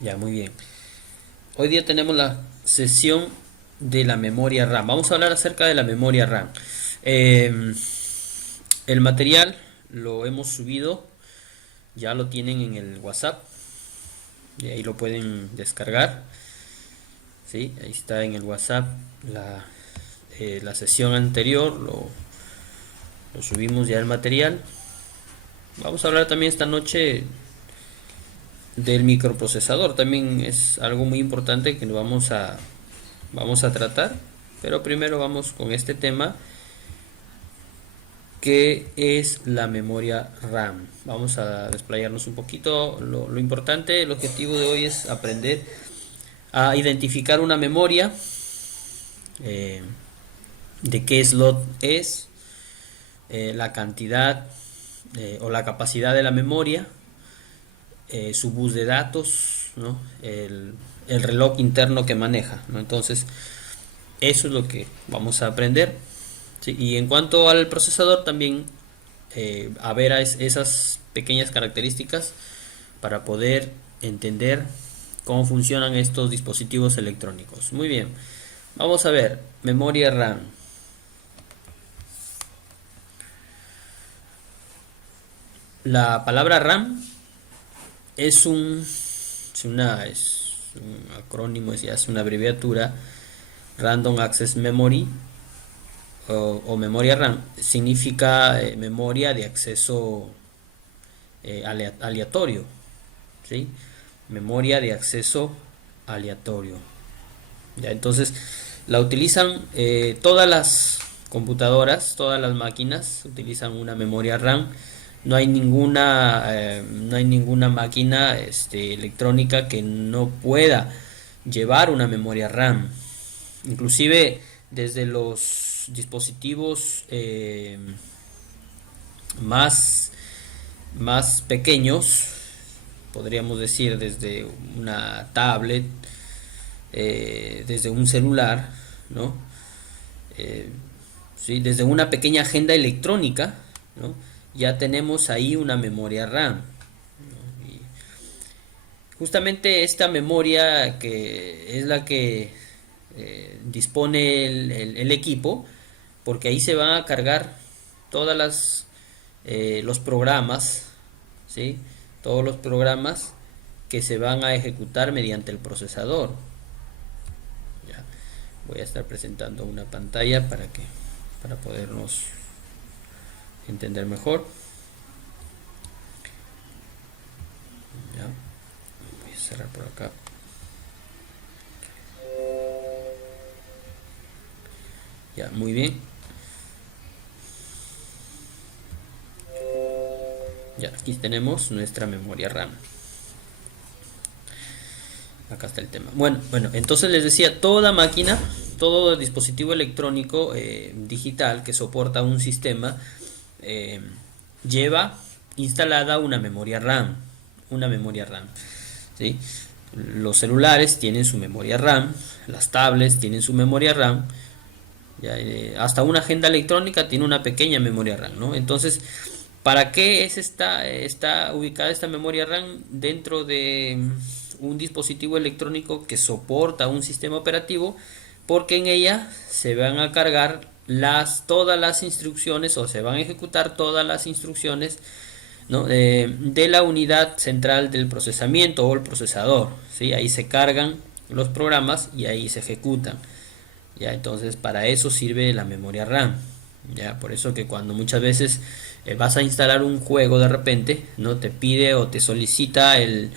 Ya, muy bien. Hoy día tenemos la sesión de la memoria RAM. Vamos a hablar acerca de la memoria RAM. Eh, el material lo hemos subido, ya lo tienen en el WhatsApp, y ahí lo pueden descargar. ¿Sí? Ahí está en el WhatsApp la sesión anterior, lo subimos ya el material. Vamos a hablar también esta noche del microprocesador, también es algo muy importante que vamos a tratar, pero primero vamos con este tema que es la memoria RAM. Vamos a desplayarnos un poquito. Lo importante, el objetivo de hoy es aprender a identificar una memoria, eh, de qué slot es, la cantidad o la capacidad de la memoria, su bus de datos, ¿no? El reloj interno que maneja, ¿no? Entonces, eso es lo que vamos a aprender. ¿Sí? Y en cuanto al procesador, también a ver esas pequeñas características para poder entender cómo funcionan estos dispositivos electrónicos. Muy bien, vamos a ver, memoria RAM. La palabra RAM es un acrónimo, es una abreviatura, Random Access Memory o memoria RAM. Significa memoria de acceso aleatorio, ¿sí? Memoria de acceso aleatorio. ¿Ya? Entonces, la utilizan todas las computadoras, todas las máquinas utilizan una memoria RAM. No hay ninguna máquina electrónica que no pueda llevar una memoria RAM. Inclusive desde los dispositivos más, más pequeños, podríamos decir desde una tablet, desde un celular, ¿no? Eh, ¿Sí? Desde una pequeña agenda electrónica, ¿no? Ya tenemos ahí una memoria RAM, ¿no? Y justamente esta memoria que es la que dispone el equipo, porque ahí se van a cargar todas los programas, ¿sí? Todos los programas que se van a ejecutar mediante el procesador. Ya. Voy a estar presentando una pantalla para podernos entender mejor. Ya. Voy a cerrar por acá. Ya, muy bien. Ya, aquí tenemos nuestra memoria RAM. Acá está el tema. Bueno, entonces les decía, toda máquina, todo dispositivo electrónico digital que soporta un sistema eh, lleva instalada una memoria RAM. Una memoria RAM. ¿Sí? Los celulares tienen su memoria RAM, las tablets tienen su memoria RAM, ya, hasta una agenda electrónica tiene una pequeña memoria RAM, ¿no? Entonces, ¿para qué está ubicada esta memoria RAM dentro de un dispositivo electrónico que soporta un sistema operativo? Porque en ella se van a cargar todas las instrucciones, o se van a ejecutar todas las instrucciones, ¿no? De la unidad central del procesamiento o el procesador, ¿sí? Ahí se cargan los programas y ahí se ejecutan. Ya, entonces para eso sirve la memoria RAM. Ya, por eso que cuando muchas veces vas a instalar un juego de repente, no te pide o te solicita el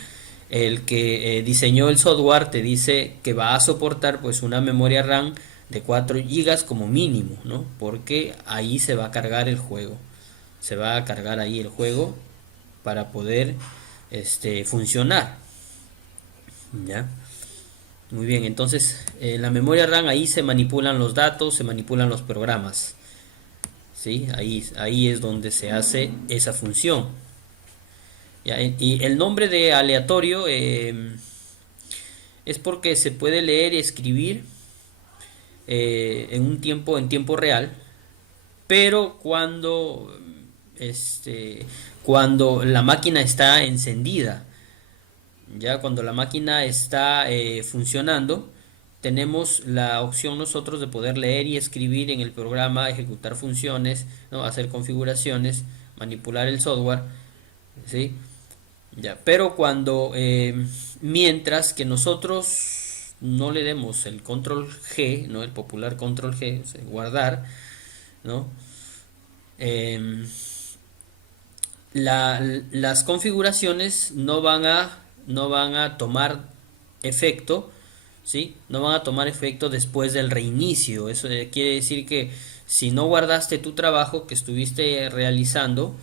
que diseñó el software, te dice que va a soportar pues una memoria RAM de 4 gigas como mínimo, ¿no? Porque ahí se va a cargar el juego. Se va a cargar ahí el juego para poder funcionar. ¿Ya? Muy bien, entonces en la memoria RAM ahí se manipulan los datos, se manipulan los programas, ¿sí? Ahí es donde se hace esa función. ¿Ya? Y el nombre de aleatorio es porque se puede leer y escribir en tiempo real, pero cuando la máquina está encendida, Ya cuando la máquina está funcionando, tenemos la opción nosotros de poder leer y escribir en el programa, ejecutar funciones, ¿no? Hacer configuraciones, manipular el software, ¿sí? Ya, pero mientras que nosotros no le demos el control G, ¿no? El popular control G, o sea, guardar, ¿no? Em, las configuraciones no van a tomar efecto, ¿sí? No van a tomar efecto después del reinicio. Eso quiere decir que si no guardaste tu trabajo que estuviste realizando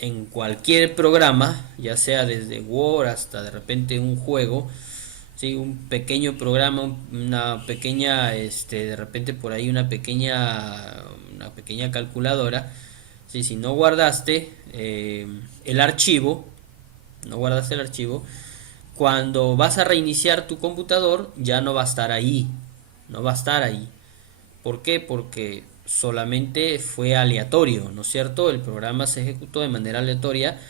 en cualquier programa, ya sea desde Word hasta de repente un juego, ¿sí? Un pequeño programa, una pequeña, de repente por ahí una pequeña calculadora, ¿sí? Si no guardaste el archivo, no guardaste el archivo, cuando vas a reiniciar tu computador ya no va a estar ahí, no va a estar ahí. ¿Por qué? Porque solamente fue aleatorio, ¿no es cierto? El programa se ejecutó de manera aleatoria,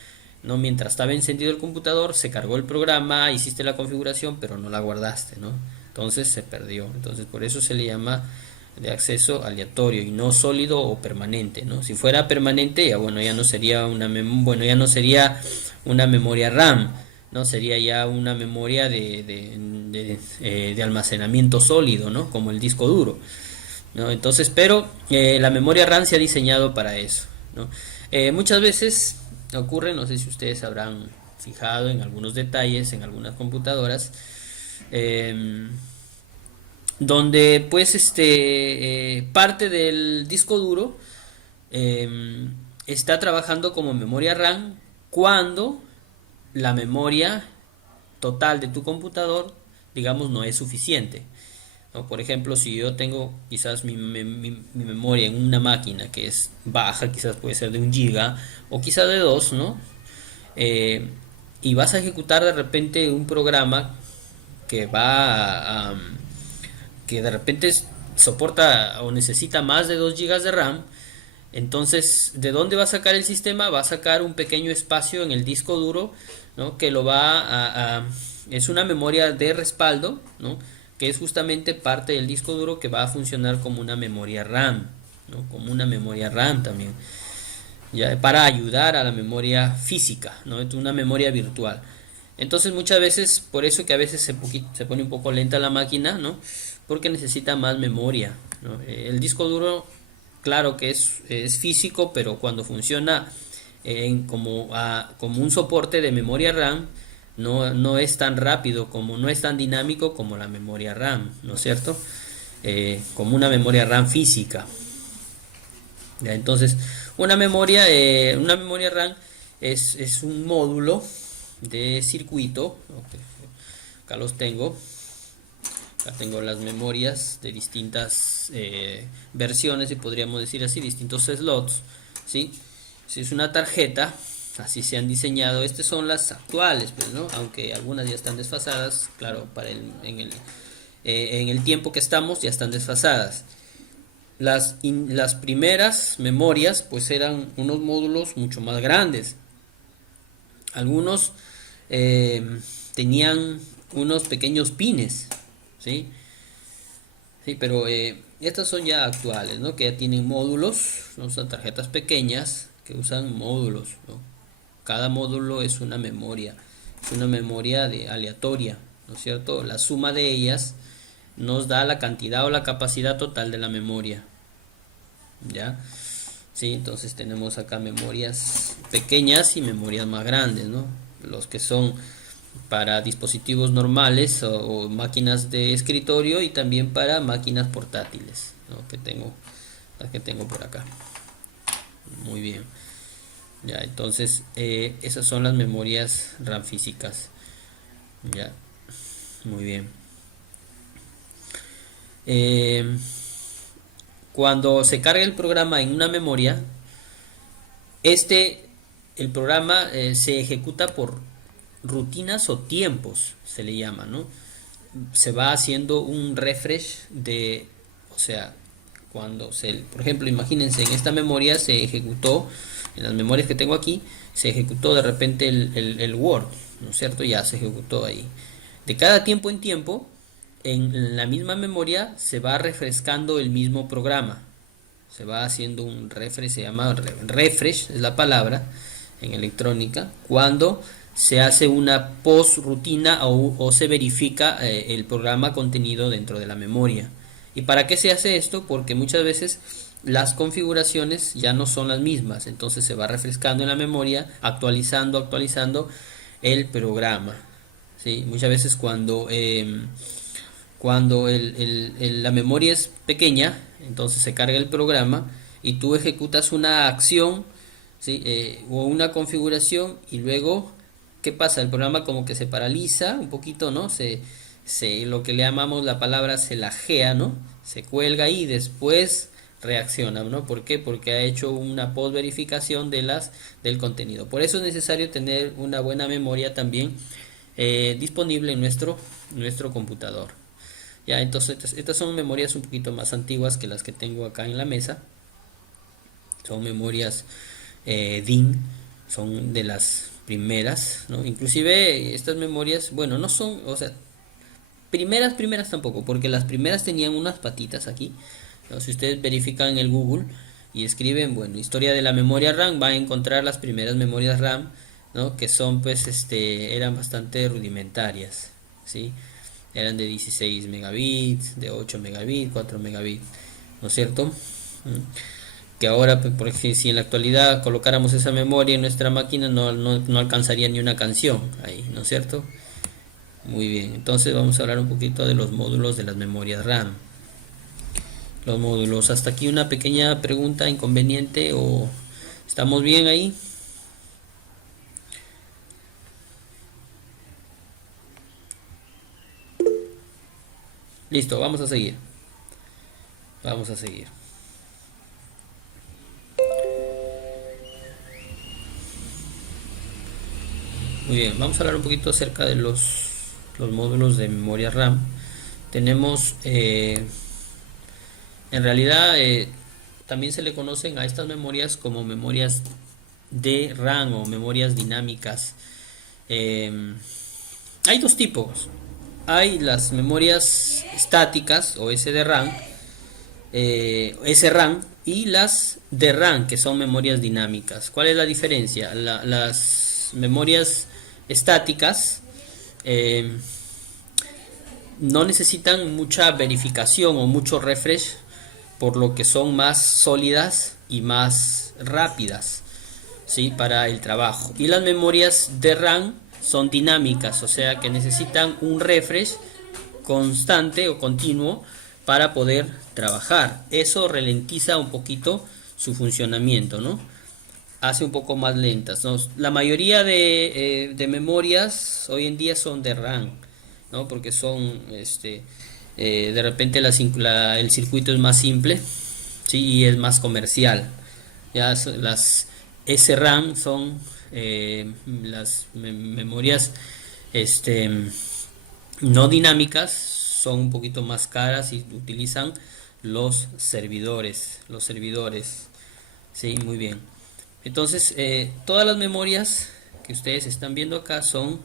¿no? Mientras estaba encendido el computador, se cargó el programa, hiciste la configuración, pero no la guardaste, ¿no? Entonces se perdió. Entonces por eso se le llama de acceso aleatorio y no sólido o permanente, ¿no? Si fuera permanente, ya bueno, ya no sería ya no sería una memoria RAM, no sería ya una memoria de almacenamiento sólido, ¿no? Como el disco duro, ¿no? Entonces, pero la memoria RAM se ha diseñado para eso, ¿no? Muchas veces ocurre, no sé si ustedes habrán fijado en algunos detalles en algunas computadoras, eh, donde pues parte del disco duro está trabajando como memoria RAM cuando la memoria total de tu computador, digamos, no es suficiente, ¿no? Por ejemplo, si yo tengo quizás mi memoria en una máquina que es baja, quizás puede ser de 1 GB o quizás de 2, ¿no? Eh, y vas a ejecutar de repente un programa que que de repente soporta o necesita más de 2 GB de RAM. Entonces, ¿de dónde va a sacar el sistema? Va a sacar un pequeño espacio en el disco duro, ¿no? Que lo va es una memoria de respaldo, ¿no? Que es justamente parte del disco duro que va a funcionar como una memoria RAM, ¿no? Como una memoria RAM también, ya para ayudar a la memoria física, ¿no? Es una memoria virtual. Entonces muchas veces, por eso que a veces se pone un poco lenta la máquina, ¿no? Porque necesita más memoria, ¿no? El disco duro, claro que es físico, pero cuando funciona como un soporte de memoria RAM, no es tan rápido, no es tan dinámico como la memoria RAM, ¿no es cierto? Como una memoria RAM física. ¿Ya? Entonces, una memoria RAM es un módulo de circuito. Acá los tengo. Acá tengo las memorias de distintas versiones, y podríamos decir así, distintos slots, ¿sí? Si es una tarjeta, así se han diseñado. Estas son las actuales, pues, ¿no? Aunque algunas ya están desfasadas, claro, en el tiempo que estamos ya están desfasadas. Las primeras memorias pues eran unos módulos mucho más grandes. Algunos tenían unos pequeños pines, ¿sí? Sí, pero estas son ya actuales, ¿no? Que ya tienen módulos, no son tarjetas pequeñas que usan módulos, ¿no? Cada módulo es una memoria aleatoria, ¿no es cierto? La suma de ellas nos da la cantidad o la capacidad total de la memoria, ¿ya? Sí, entonces tenemos acá memorias pequeñas y memorias más grandes, ¿no? Los que son para dispositivos normales o máquinas de escritorio, y también para máquinas portátiles, ¿no? Las que tengo por acá. Muy bien. Ya, entonces esas son las memorias RAM físicas. Ya, muy bien. Cuando se carga el programa en una memoria, el programa se ejecuta por rutinas o tiempos, se le llama, ¿no? Se va haciendo un refresh o sea, por ejemplo, imagínense, en esta memoria se ejecutó, en las memorias que tengo aquí, se ejecutó de repente el Word, ¿no es cierto? Ya se ejecutó ahí. De cada tiempo en tiempo, en la misma memoria se va refrescando el mismo programa. Se va haciendo un refresh, se llama refresh, es la palabra en electrónica, cuando se hace una post rutina o se verifica el programa contenido dentro de la memoria. ¿Y para qué se hace esto? Porque muchas veces las configuraciones ya no son las mismas, entonces se va refrescando en la memoria, actualizando el programa. ¿Sí? Muchas veces cuando la memoria es pequeña, entonces se carga el programa y tú ejecutas una acción, ¿sí? O una configuración y luego, ¿qué pasa? El programa como que se paraliza un poquito, ¿no? Lo que le llamamos la palabra se lajea, ¿no? Se cuelga y después reacciona, ¿no? ¿Por qué? Porque ha hecho una post verificación del contenido. Por eso es necesario tener una buena memoria también disponible en nuestro computador. Ya, entonces estas son memorias un poquito más antiguas que las que tengo acá en la mesa. Son memorias DIN, son de las primeras, ¿no? Inclusive estas memorias, bueno, no son, o sea, primeras tampoco, porque las primeras tenían unas patitas aquí, ¿no? Si ustedes verifican en el Google y escriben, bueno, historia de la memoria RAM, van a encontrar las primeras memorias RAM, ¿no? Que son, pues, eran bastante rudimentarias, ¿sí? Eran de 16 megabits, de 8 megabits, 4 megabits, ¿no es cierto? Que ahora, pues, por ejemplo, si en la actualidad colocáramos esa memoria en nuestra máquina, no alcanzaría ni una canción ahí, ¿no es cierto? Muy bien, entonces vamos a hablar un poquito de los módulos de las memorias RAM. Los módulos, hasta aquí una pequeña pregunta, inconveniente, o ¿estamos bien ahí? Listo, vamos a seguir. Vamos a seguir. Muy bien, vamos a hablar un poquito acerca de los módulos de memoria RAM. Tenemos, en realidad, también se le conocen a estas memorias como memorias de RAM o memorias dinámicas. Hay dos tipos. Hay las memorias estáticas o SDRAM, SRAM y las DRAM, que son memorias dinámicas. ¿Cuál es la diferencia? Las memorias estáticas no necesitan mucha verificación o mucho refresh, por lo que son más sólidas y más rápidas, ¿sí? Para el trabajo. Y las memorias de RAM son dinámicas, o sea que necesitan un refresh constante o continuo para poder trabajar. Eso ralentiza un poquito su funcionamiento, ¿no? Hace un poco más lentas, ¿no? La mayoría de memorias hoy en día son de RAM, ¿no? Porque son, de repente el circuito es más simple, ¿sí? Y es más comercial. Ya las SRAM son las memorias, no dinámicas, son un poquito más caras y utilizan los servidores, sí, muy bien. Entonces, todas las memorias que ustedes están viendo acá son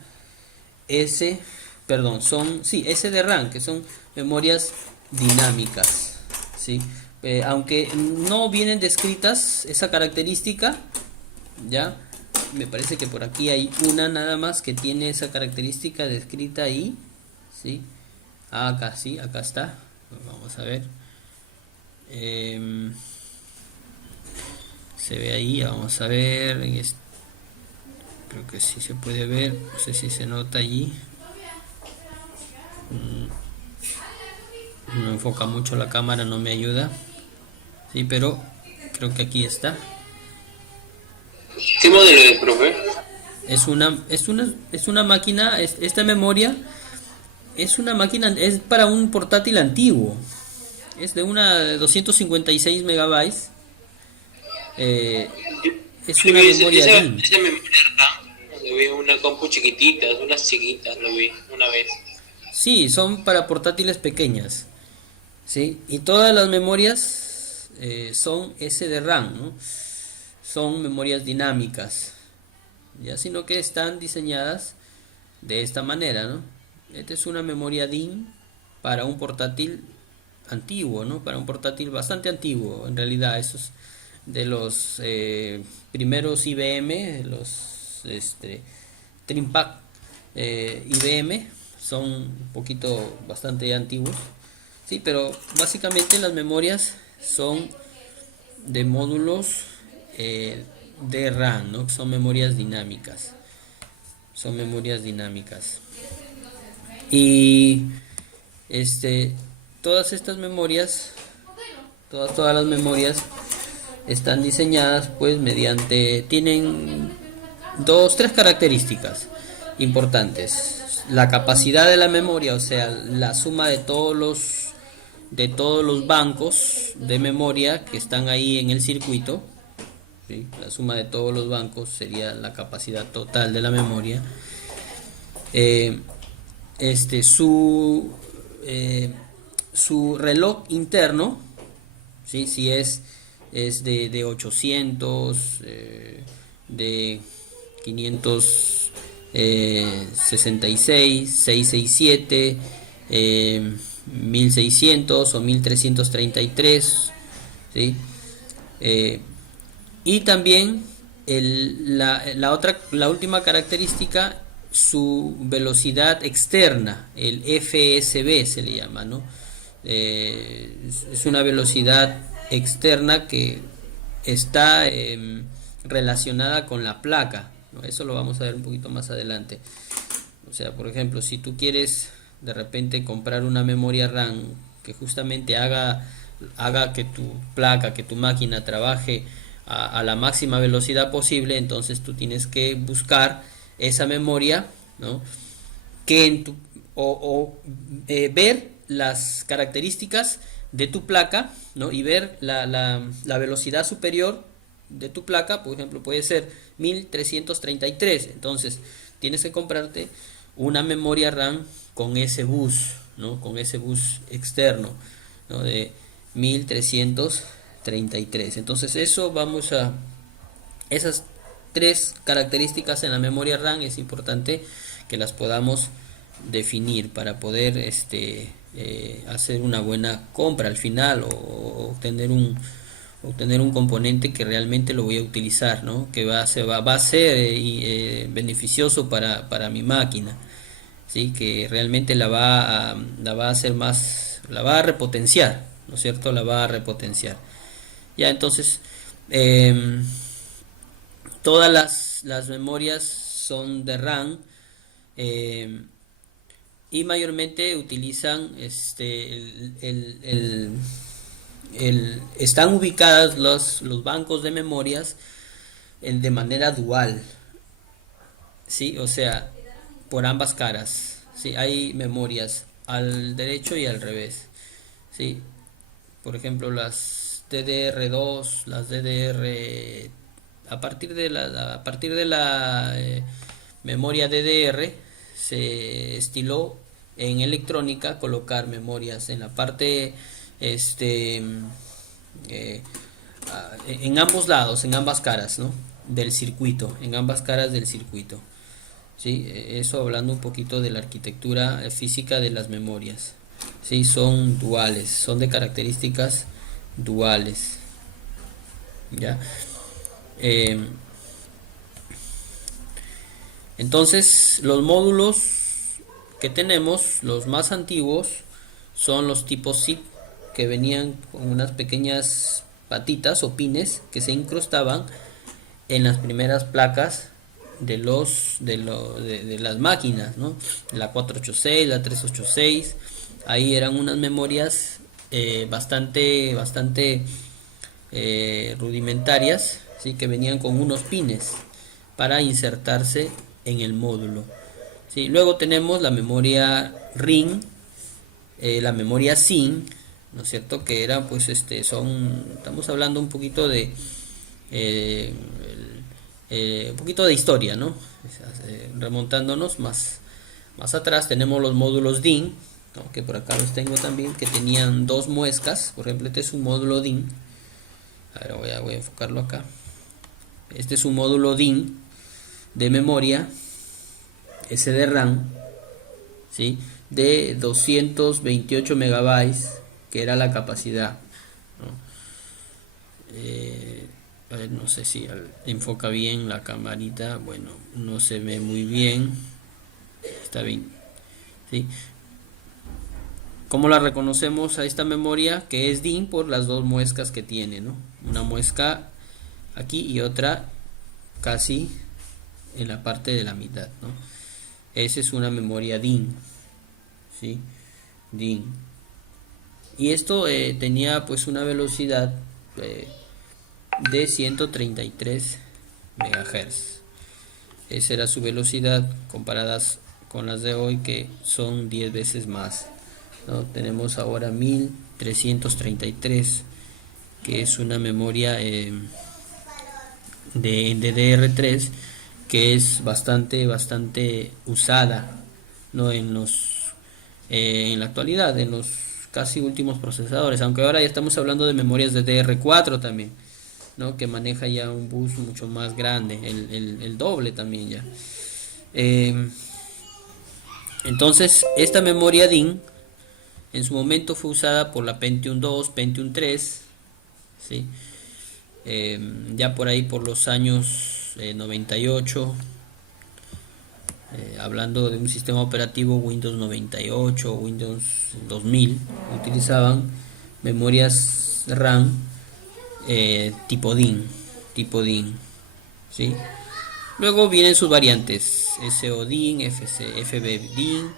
S de RAM, que son memorias dinámicas, ¿sí? Aunque no vienen descritas esa característica, ya, me parece que por aquí hay una nada más que tiene esa característica descrita ahí, ¿sí? Acá sí, acá está, vamos a ver. Se ve ahí, vamos a ver, creo que sí se puede ver, no sé si se nota allí. No enfoca mucho la cámara, no me ayuda, sí, pero creo que aquí está. ¿Qué modelo es, profe? Es una máquina, esta memoria es una máquina, es para un portátil antiguo, es de una de 256 megabytes. eh, es Yo una vi memoria DIMM. esa memoria RAM, lo vi en una compu chiquitita, unas chiquitas, lo vi una vez. Sí, son para portátiles pequeñas, ¿sí? Y todas las memorias son SDRAM, ¿no? Son memorias dinámicas, ya, sino que están diseñadas de esta manera, ¿no? Esta es una memoria DIMM para un portátil antiguo, ¿no? Para un portátil bastante antiguo, en realidad, esos de los primeros IBM, los TrimPac IBM, son un poquito bastante antiguos, sí, pero básicamente las memorias son de módulos de RAM, ¿no? Son memorias dinámicas, son memorias dinámicas. Y este, todas estas memorias, todas las memorias están diseñadas pues mediante, tienen tres características importantes. La capacidad de la memoria, o sea, la suma de todos los bancos de memoria que están ahí en el circuito, ¿sí? La suma de todos los bancos sería la capacidad total de la memoria. Eh, este su su reloj interno, ¿sí? Si es de 800, de 566, 667, 1600 o 1333, ¿sí? Y también la última característica, su velocidad externa, el FSB se le llama, ¿no? Es una velocidad externa que está relacionada con la placa, ¿no? Eso lo vamos a ver un poquito más adelante. O sea, por ejemplo, si tú quieres de repente comprar una memoria RAM que justamente haga que tu placa, que tu máquina trabaje a la máxima velocidad posible, entonces tú tienes que buscar esa memoria, ¿no? Que en tu, ver las características de tu placa, ¿no? Y ver la velocidad superior de tu placa, por ejemplo, puede ser 1333. Entonces, tienes que comprarte una memoria RAM con ese bus, ¿no? Con ese bus externo, ¿no? De 1333. Entonces, esas tres características en la memoria RAM es importante que las podamos definir para poder hacer una buena compra al final, o obtener un componente que realmente lo voy a utilizar, ¿no? Que va a ser beneficioso para mi máquina, ¿sí? Que realmente la va a hacer más, la va a repotenciar, ¿no es cierto? La va a repotenciar. Ya, entonces, todas las memorias son de RAM, y mayormente utilizan están ubicadas los bancos de memorias de manera dual, ¿sí? O sea, por ambas caras, ¿sí? Hay memorias al derecho y al revés, ¿sí? Por ejemplo, las DDR2, las DDR, a partir de la memoria DDR, se estiló en electrónica colocar memorias en la parte en ambos lados, en ambas caras, ¿no? Del circuito, en ambas caras del circuito, ¿sí? Eso hablando un poquito de la arquitectura física de las memorias, ¿sí? Son duales, son de características duales, ¿ya? Entonces, los módulos que tenemos, los más antiguos, son los tipos SIP, que venían con unas pequeñas patitas o pines que se incrustaban en las primeras placas de las máquinas, ¿no? La 486, la 386, ahí eran unas memorias bastante rudimentarias, ¿sí? Que venían con unos pines para insertarse en el módulo, ¿sí? Luego tenemos la memoria RIM, la memoria SIM, ¿no es cierto? Que era, pues, estamos hablando un poquito de un poquito de historia, ¿no? Remontándonos más atrás, tenemos los módulos DIN, ¿no? Que por acá los tengo también, que tenían dos muescas. Por ejemplo, este es un módulo DIN. A ver, voy a enfocarlo acá. Este es un módulo DIN de memoria, SDRAM, ¿sí? De 228 megabytes, que era la capacidad, ¿no? A ver, no sé si enfoca bien la camarita. Bueno, no se ve muy bien. Está bien, ¿sí? ¿Cómo la reconocemos a esta memoria? Que es DIN por las dos muescas que tiene, ¿no? Una muesca aquí y otra casi en la parte de la mitad, ¿no? Esa es una memoria DIN, ¿sí? DIN. Y esto tenía pues una velocidad de 133 MHz. Esa era su velocidad, comparadas con las de hoy, que son 10 veces más, ¿no? Tenemos ahora 1333, que es una memoria de DDR3, que es bastante usada, ¿no? En la actualidad, en los casi últimos procesadores, aunque ahora ya estamos hablando de memorias de DR4 también, ¿no? Que maneja ya un bus mucho más grande, el doble también ya. Entonces, esta memoria DIN en su momento fue usada por la Pentium 2, Pentium 3, ¿sí? Ya por ahí por los años 98, hablando de un sistema operativo Windows 98, Windows 2000, utilizaban memorias RAM tipo DIN, ¿sí? Luego vienen sus variantes, SODIN, FBDIN,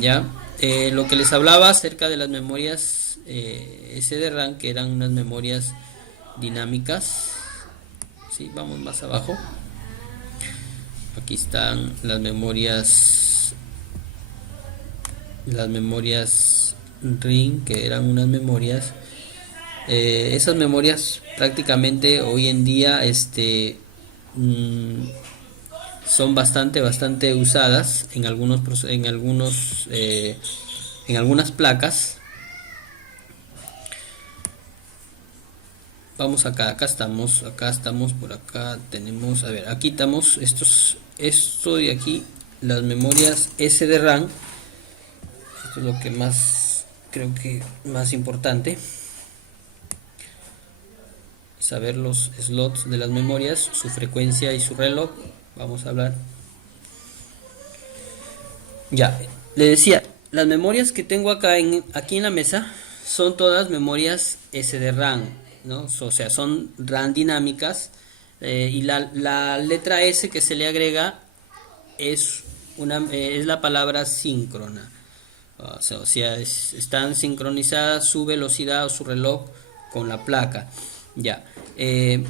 ya. Lo que les hablaba acerca de las memorias SDRAM, que eran unas memorias dinámicas, ¿sí? Vamos más abajo. Aquí están las memorias RIM, que eran unas memorias. Esas memorias prácticamente hoy en día son bastante usadas en algunas placas. Vamos acá estamos por acá tenemos, a ver, aquí estamos, esto de aquí, las memorias SDRAM. Esto es lo que más, creo que más importante, saber los slots de las memorias, su frecuencia y su reloj. Vamos a hablar. Ya, le decía, las memorias que tengo aquí en la mesa son todas memorias SDRAM, ¿no? O sea, son RAM dinámicas, y la letra S que se le agrega es la palabra síncrona. O sea, están sincronizadas su velocidad o su reloj con la placa. Ya. En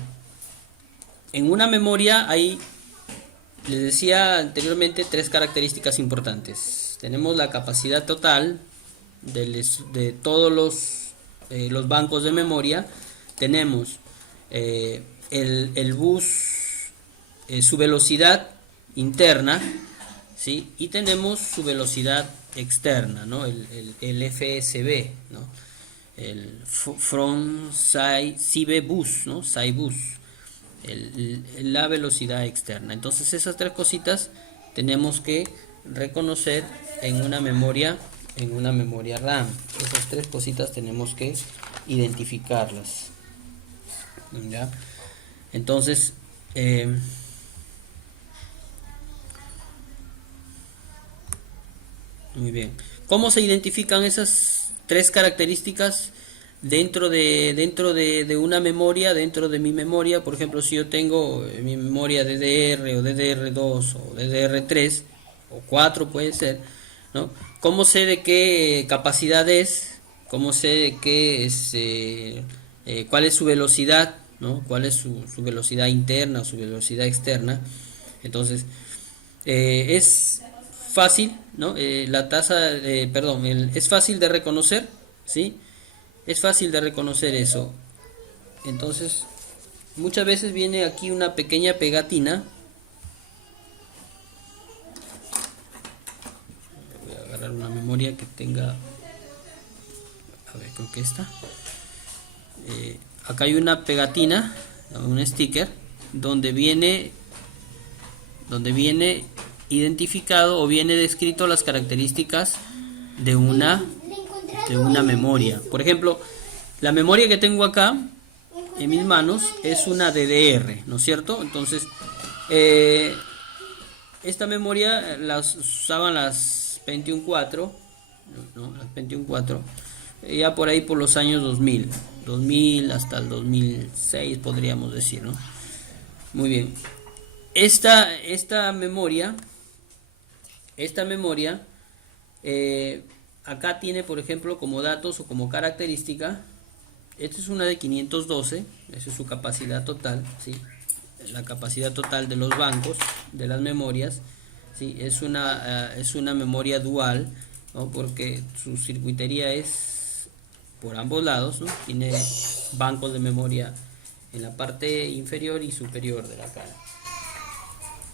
una memoria hay, les decía anteriormente, tres características importantes. Tenemos la capacidad total de todos los bancos de memoria. Tenemos el bus, su velocidad interna, ¿sí? Y tenemos su velocidad externa, ¿no? El FSB, ¿no? El Front Side Bus, ¿no? Side Bus, la velocidad externa. Entonces esas tres cositas tenemos que reconocer en una memoria RAM. Esas tres cositas tenemos que identificarlas, ¿ya? Entonces muy bien. ¿Cómo se identifican esas tres características dentro de una memoria, dentro de mi memoria? Por ejemplo, si yo tengo mi memoria DDR o DDR2 o DDR3 o 4 puede ser, ¿no? ¿Cómo sé de qué capacidad es? ¿Cómo sé de qué cuál es su velocidad, ¿no? ¿Cuál es su velocidad interna o su velocidad externa? Entonces, es fácil, ¿no? Es fácil de reconocer, ¿sí? Es fácil de reconocer eso. Entonces, muchas veces viene aquí una pequeña pegatina. Voy a agarrar una memoria que tenga, a ver, creo que esta. Acá hay una pegatina, un sticker, donde viene identificado o viene descrito las características de una memoria. Por ejemplo, la memoria que tengo acá en mis manos es una DDR, ¿no es cierto? Entonces, esta memoria las usaban las Pentium 4, ¿no? Las Pentium 4, ya por ahí por los años 2000 hasta el 2006 podríamos decir, ¿no? Muy bien. Esta memoria, acá tiene, por ejemplo, como datos o como característica, esta es una de 512, esa es su capacidad total, ¿sí? La capacidad total de los bancos, de las memorias, ¿sí? Es una memoria dual, ¿no? Porque su circuitería es por ambos lados, ¿no? Tiene bancos de memoria en la parte inferior y superior de la cara.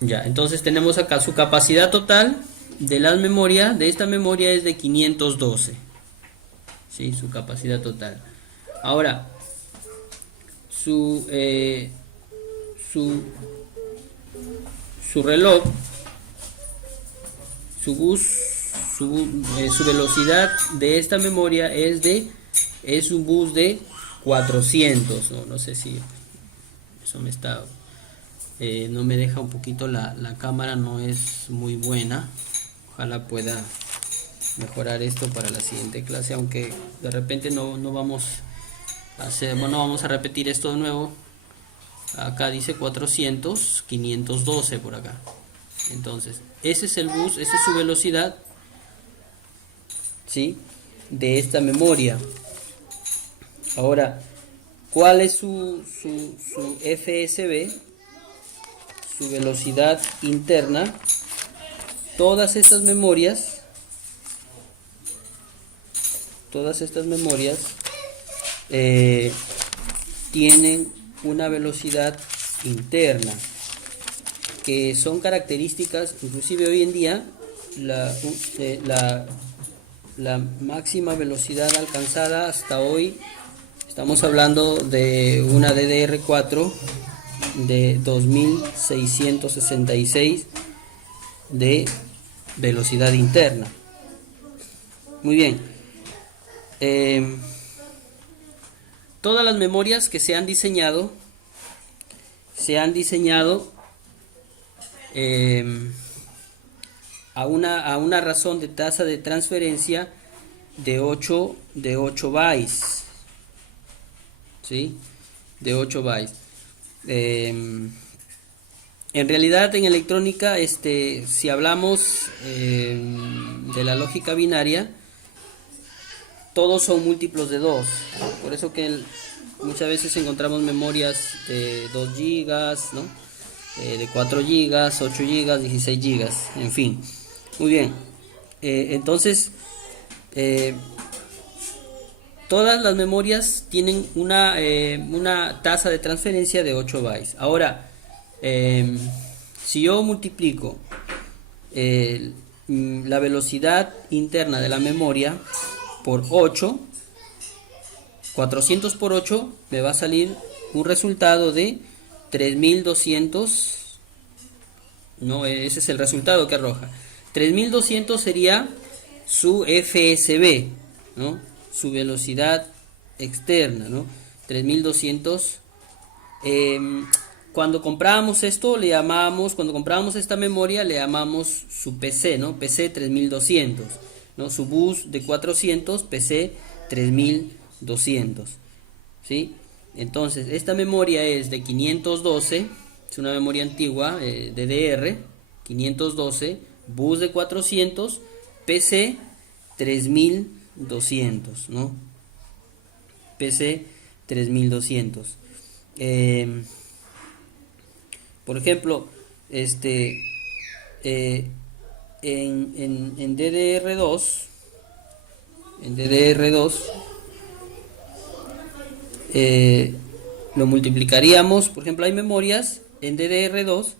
Ya, entonces tenemos acá su capacidad total de la memoria, de esta memoria es de 512, ¿sí? Su capacidad total. Ahora, su reloj, su velocidad de esta memoria es un bus de 400, no sé si eso no me deja un poquito, la cámara no es muy buena, ojalá pueda mejorar esto para la siguiente clase, aunque de repente no vamos a hacer, bueno, vamos a repetir esto de nuevo. Acá dice 400, 512 por acá. Entonces, ese es el bus, esa es su velocidad, ¿sí? De esta memoria. Ahora, ¿cuál es su FSB? Su velocidad interna. Todas estas memorias tienen una velocidad interna, que son características, inclusive hoy en día la máxima velocidad alcanzada hasta hoy, estamos hablando de una DDR4 de 2666 de velocidad interna. Muy bien. Todas las memorias que se han diseñado a una razón de tasa de transferencia de 8 bytes, ¿sí? De 8 bytes. En realidad, en electrónica, si hablamos de la lógica binaria, todos son múltiplos de 2, por eso que muchas veces encontramos memorias de 2 gigas, ¿no? De 4 gigas, 8 gigas, 16 gigas, en fin. Muy bien, entonces todas las memorias tienen una tasa de transferencia de 8 bytes. Ahora, si yo multiplico la velocidad interna de la memoria por 8, 400 por 8, me va a salir un resultado de 3200. No, ese es el resultado que arroja. 3200 sería su FSB, ¿no? Su velocidad externa, ¿no? 3200. Cuando comprábamos esto, cuando comprábamos esta memoria, le llamamos su PC, ¿no? PC 3200, ¿no? Su bus de 400, PC 3200, ¿sí? Entonces, esta memoria es de 512, es una memoria antigua, DDR, 512, bus de 400, PC 3200, ¿no? PC 3200. Por ejemplo, en DDR2, lo multiplicaríamos. Por ejemplo, hay memorias en DDR2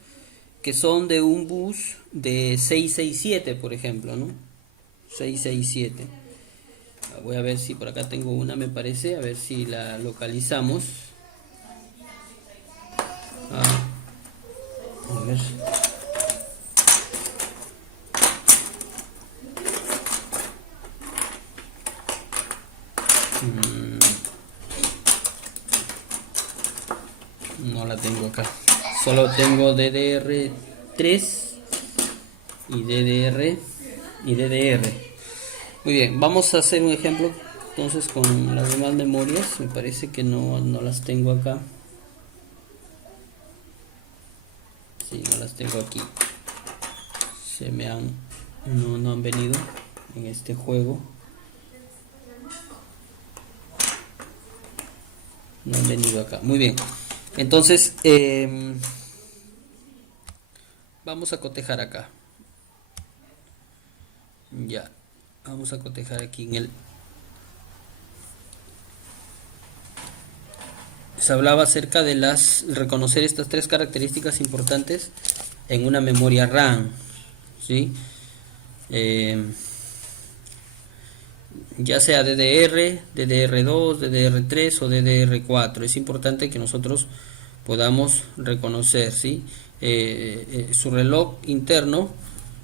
que son de un bus de 667, por ejemplo, ¿no? 667. Voy a ver si por acá tengo una, me parece, a ver si la localizamos. A ver. No la tengo acá. Solo tengo DDR3 y DDR. Muy bien, vamos a hacer un ejemplo entonces con las demás memorias. Me parece que no las tengo acá. Sí, no las tengo aquí. No han venido en este juego. No han venido acá. Muy bien. Entonces, vamos a cotejar acá. Ya. Vamos a cotejar aquí en el... Se hablaba acerca de reconocer estas tres características importantes en una memoria RAM, ¿sí? Ya sea DDR, DDR2, DDR3 o DDR4. Es importante que nosotros podamos reconocer, ¿sí? Su reloj interno,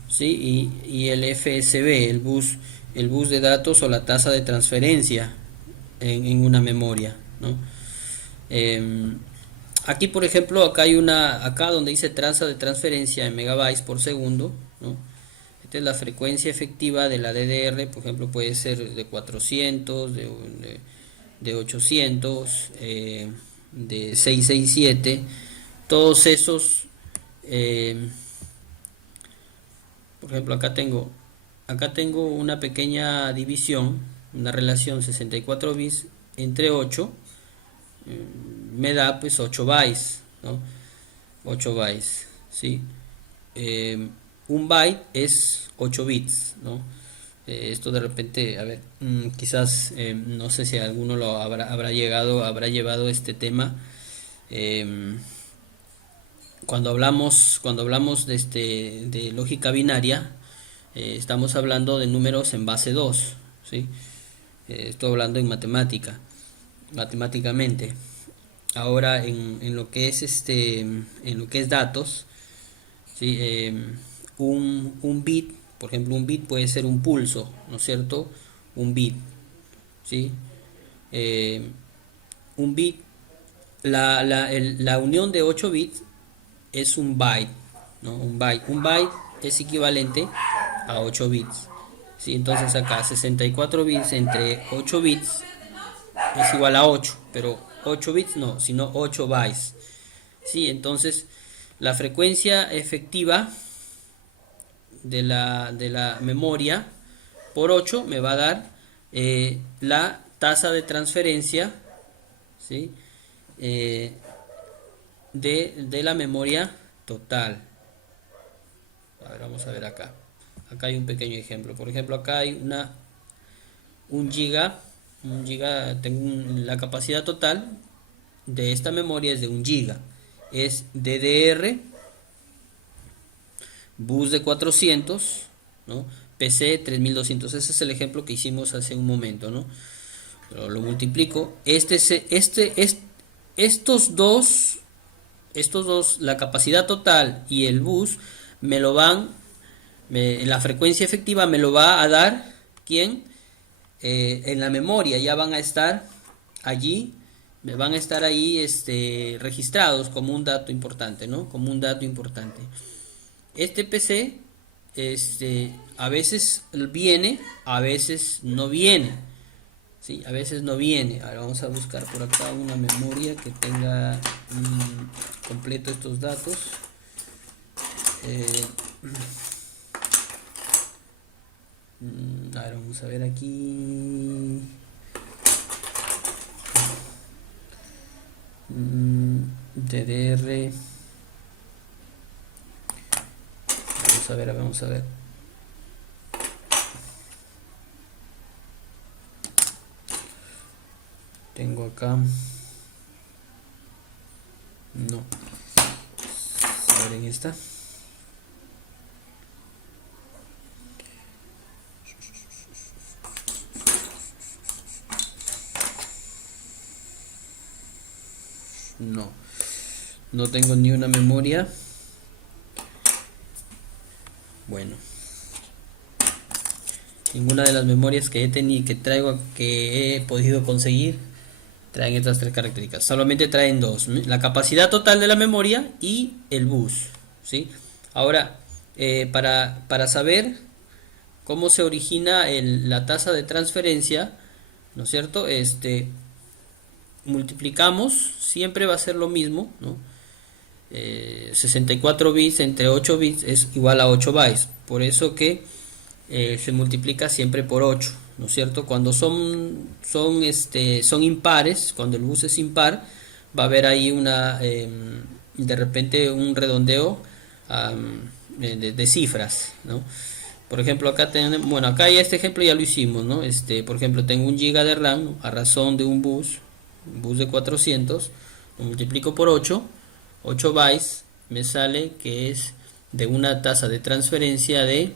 ¿sí? Y el FSB, el bus de datos o la tasa de transferencia en una memoria, ¿no? Aquí por ejemplo acá donde dice tasa de transferencia en megabytes por segundo, ¿no? Esta es la frecuencia efectiva de la DDR. Por ejemplo, puede ser de 400, de 800, de 667. Todos esos, por ejemplo, acá tengo una pequeña división, una relación 64 bits entre 8. Me da pues 8 bytes, ¿no? 8 bytes, ¿sí? Un byte es 8 bits, ¿no? Esto de repente, a ver, quizás, no sé si alguno habrá llevado este tema. Cuando hablamos de lógica binaria, estamos hablando de números en base 2, ¿sí? Estoy hablando en matemáticamente. Ahora en lo que es datos, ¿sí? Un bit, por ejemplo, un bit puede ser un pulso, ¿no es cierto? Un bit, ¿sí? Un bit, la unión de 8 bits es un byte, ¿no? Un byte es equivalente a 8 bits, ¿sí? Entonces acá 64 bits entre 8 bits es igual a 8, pero 8 bits no, sino 8 bytes, ¿sí? Entonces la frecuencia efectiva de la memoria por 8 me va a dar la tasa de transferencia, ¿sí? De la memoria total. A ver, vamos a ver acá. Acá hay un pequeño ejemplo. Por ejemplo, acá hay un giga. La capacidad total de esta memoria es de 1 giga. Es DDR, bus de 400, ¿no? PC 3200. Ese es el ejemplo que hicimos hace un momento, ¿no? Lo multiplico. Estos dos, la capacidad total y el bus la frecuencia efectiva me lo va a dar ¿quién? En la memoria ya van a estar allí, me van a estar ahí registrados como un dato importante, ¿no? Como un dato importante. Este PC a veces viene, a veces no viene, ¿sí? A veces no viene. Ahora vamos a buscar por acá una memoria que tenga completo estos datos. A ver, vamos a ver aquí. DDR. Vamos a ver. Tengo acá. No. A ver en esta. No tengo ni una memoria. Bueno, Ninguna de las memorias que he tenido, que he podido conseguir, traen estas tres características. Solamente traen dos: la capacidad total de la memoria y el bus, ¿sí? Ahora, para saber cómo se origina la tasa de transferencia, ¿no es cierto? Multiplicamos, siempre va a ser lo mismo, ¿no? 64 bits entre 8 bits es igual a 8 bytes. Por eso que se multiplica siempre por 8, ¿no es cierto? Cuando son impares, cuando el bus es impar, va a haber ahí de repente un redondeo de cifras, ¿no? Por ejemplo, acá tenemos, bueno, acá ya este ejemplo ya lo hicimos, ¿no? Por ejemplo, tengo 1 GB de RAM, ¿no? A razón de un bus de 400, lo multiplico por 8 bytes, me sale que es de una tasa de transferencia de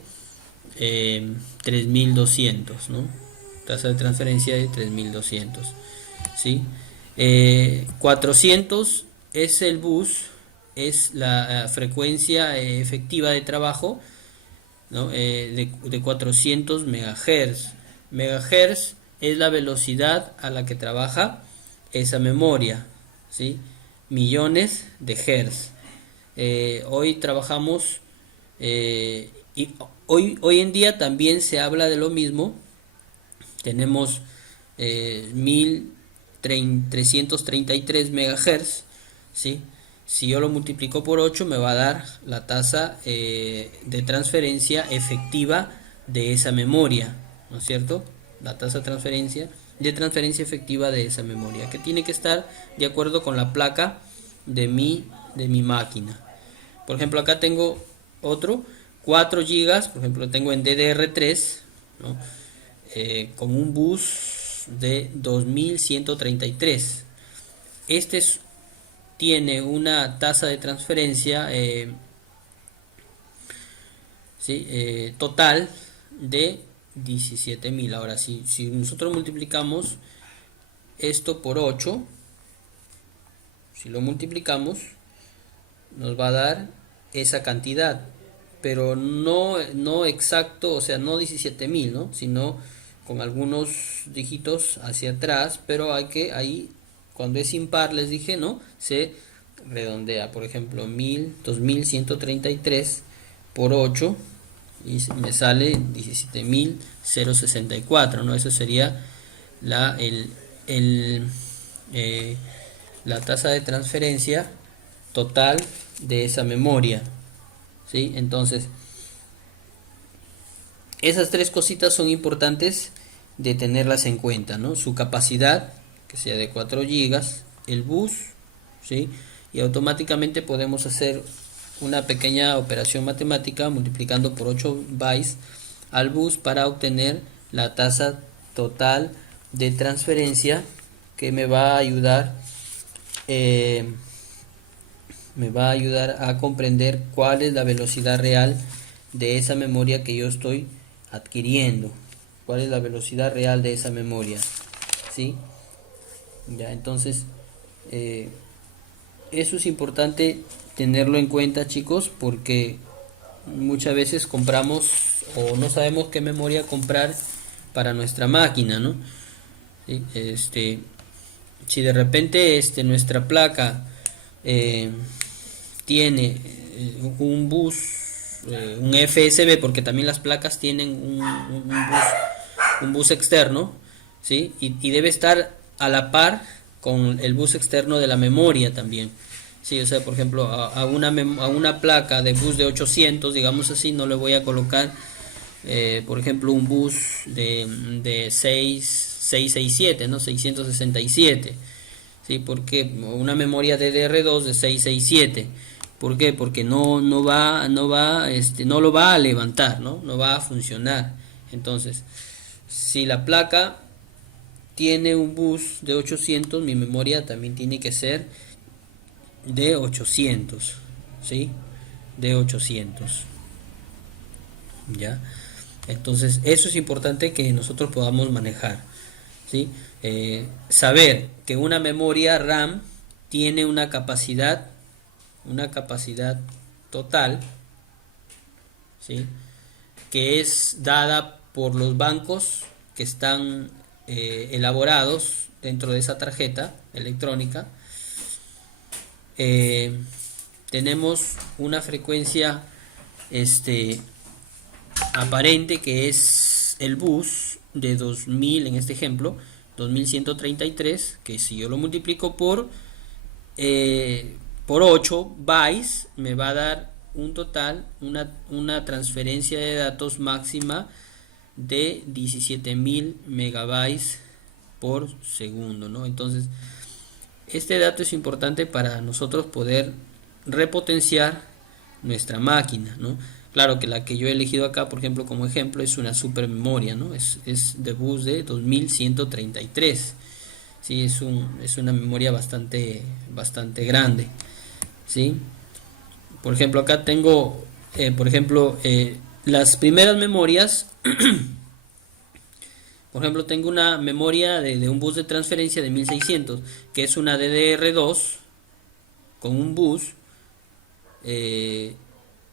3200, ¿no? Tasa de transferencia de 3200, ¿sí? 400 es el bus, es la frecuencia efectiva de trabajo, ¿no? De 400 megahertz. Megahertz es la velocidad a la que trabaja esa memoria, ¿sí? Millones de hertz. Hoy trabajamos y hoy en día también se habla de lo mismo. Tenemos 1333 megahertz, ¿sí? Si yo lo multiplico por 8 me va a dar la tasa de transferencia efectiva de esa memoria, ¿no es cierto? La tasa de transferencia efectiva de esa memoria, que tiene que estar de acuerdo con la placa de mi máquina. Por ejemplo, acá tengo otro 4 gigas, por ejemplo, lo tengo en DDR3, ¿no? Con un bus de 2133. Tiene una tasa de transferencia ¿sí? Total de 17.000. Ahora, si nosotros multiplicamos esto por 8, si lo multiplicamos, nos va a dar esa cantidad, pero no exacto, o sea, no 17.000, ¿no? Sino con algunos dígitos hacia atrás, pero ahí, cuando es impar, les dije, ¿no? Se redondea, por ejemplo, 2133 por 8 y me sale 17.064, ¿no? Eso sería la, el, el, la tasa de transferencia total de esa memoria, ¿sí? Entonces, esas tres cositas son importantes de tenerlas en cuenta, ¿no? Su capacidad, que sea de 4 gigas, el bus, ¿sí? Y automáticamente podemos hacer una pequeña operación matemática multiplicando por 8 bytes al bus para obtener la tasa total de transferencia, que me va a ayudar a comprender cuál es la velocidad real de esa memoria que yo estoy adquiriendo, cuál es la velocidad real de esa memoria, ¿sí? Ya, entonces eso es importante tenerlo en cuenta, chicos, porque muchas veces compramos o no sabemos qué memoria comprar para nuestra máquina, ¿no? ¿Sí? Si de repente nuestra placa tiene un bus, un FSB, porque también las placas tienen un bus externo, ¿sí? Y debe estar a la par con el bus externo de la memoria también. Sí, o sea, por ejemplo, a una placa de bus de 800, digamos así, no le voy a colocar, por ejemplo, un bus de 667, ¿no? 667. ¿Sí? Porque una memoria DDR2 de 667. ¿Por qué? Porque no lo va a levantar, ¿no? No va a funcionar. Entonces, si la placa tiene un bus de 800, mi memoria también tiene que ser de 800, ¿sí? De 800. ¿Ya? Entonces, eso es importante que nosotros podamos manejar, ¿sí? Saber que una memoria RAM tiene una capacidad total, ¿sí? Que es dada por los bancos que están elaborados dentro de esa tarjeta electrónica. Tenemos una frecuencia aparente, que es el bus de 2000, en este ejemplo 2133, que si yo lo multiplico por 8 bytes, me va a dar un total, una transferencia de datos máxima de 17.000 megabytes por segundo, ¿no? Entonces, este dato es importante para nosotros poder repotenciar nuestra máquina, ¿no? Claro que la que yo he elegido acá, por ejemplo, como ejemplo, es una super memoria, ¿no? Es de bus de 2133. Sí, es una memoria bastante grande, ¿sí? Por ejemplo, acá tengo, las primeras memorias. Por ejemplo, tengo una memoria de un bus de transferencia de 1600, que es una DDR2 con un bus de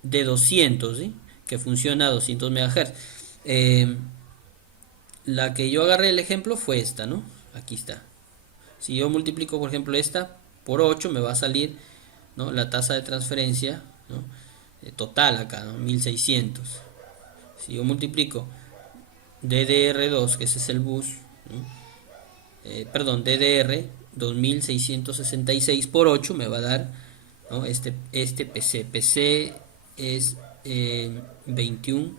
200, ¿sí? Que funciona a 200 MHz. La que yo agarré el ejemplo fue esta, ¿no? Aquí está. Si yo multiplico, por ejemplo, esta por 8, me va a salir, ¿no?, la tasa de transferencia, ¿no?, total acá, ¿no?, 1600. Si yo multiplico DDR2, que ese es el bus, ¿no?, perdón, DDR 2666 por 8, me va a dar, ¿no?, este PC es 21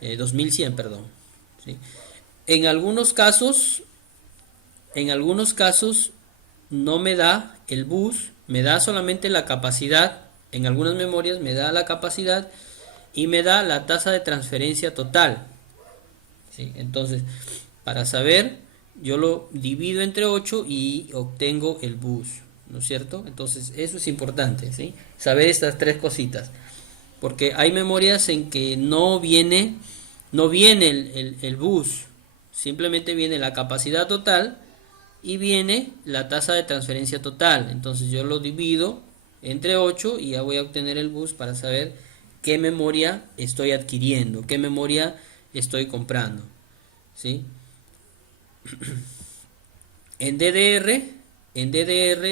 2100, perdón, ¿sí? En algunos casos no me da el bus, me da solamente la capacidad. En algunas memorias me da la capacidad y me da la tasa de transferencia total, ¿sí? Entonces, para saber, yo lo divido entre 8 y obtengo el bus, ¿no es cierto? Entonces, eso es importante, ¿sí? Saber estas tres cositas, porque hay memorias en que no viene el bus, simplemente viene la capacidad total y viene la tasa de transferencia total. Entonces yo lo divido entre 8 y ya voy a obtener el bus para saber qué memoria estoy adquiriendo, qué memoria estoy comprando, ¿sí? En DDR,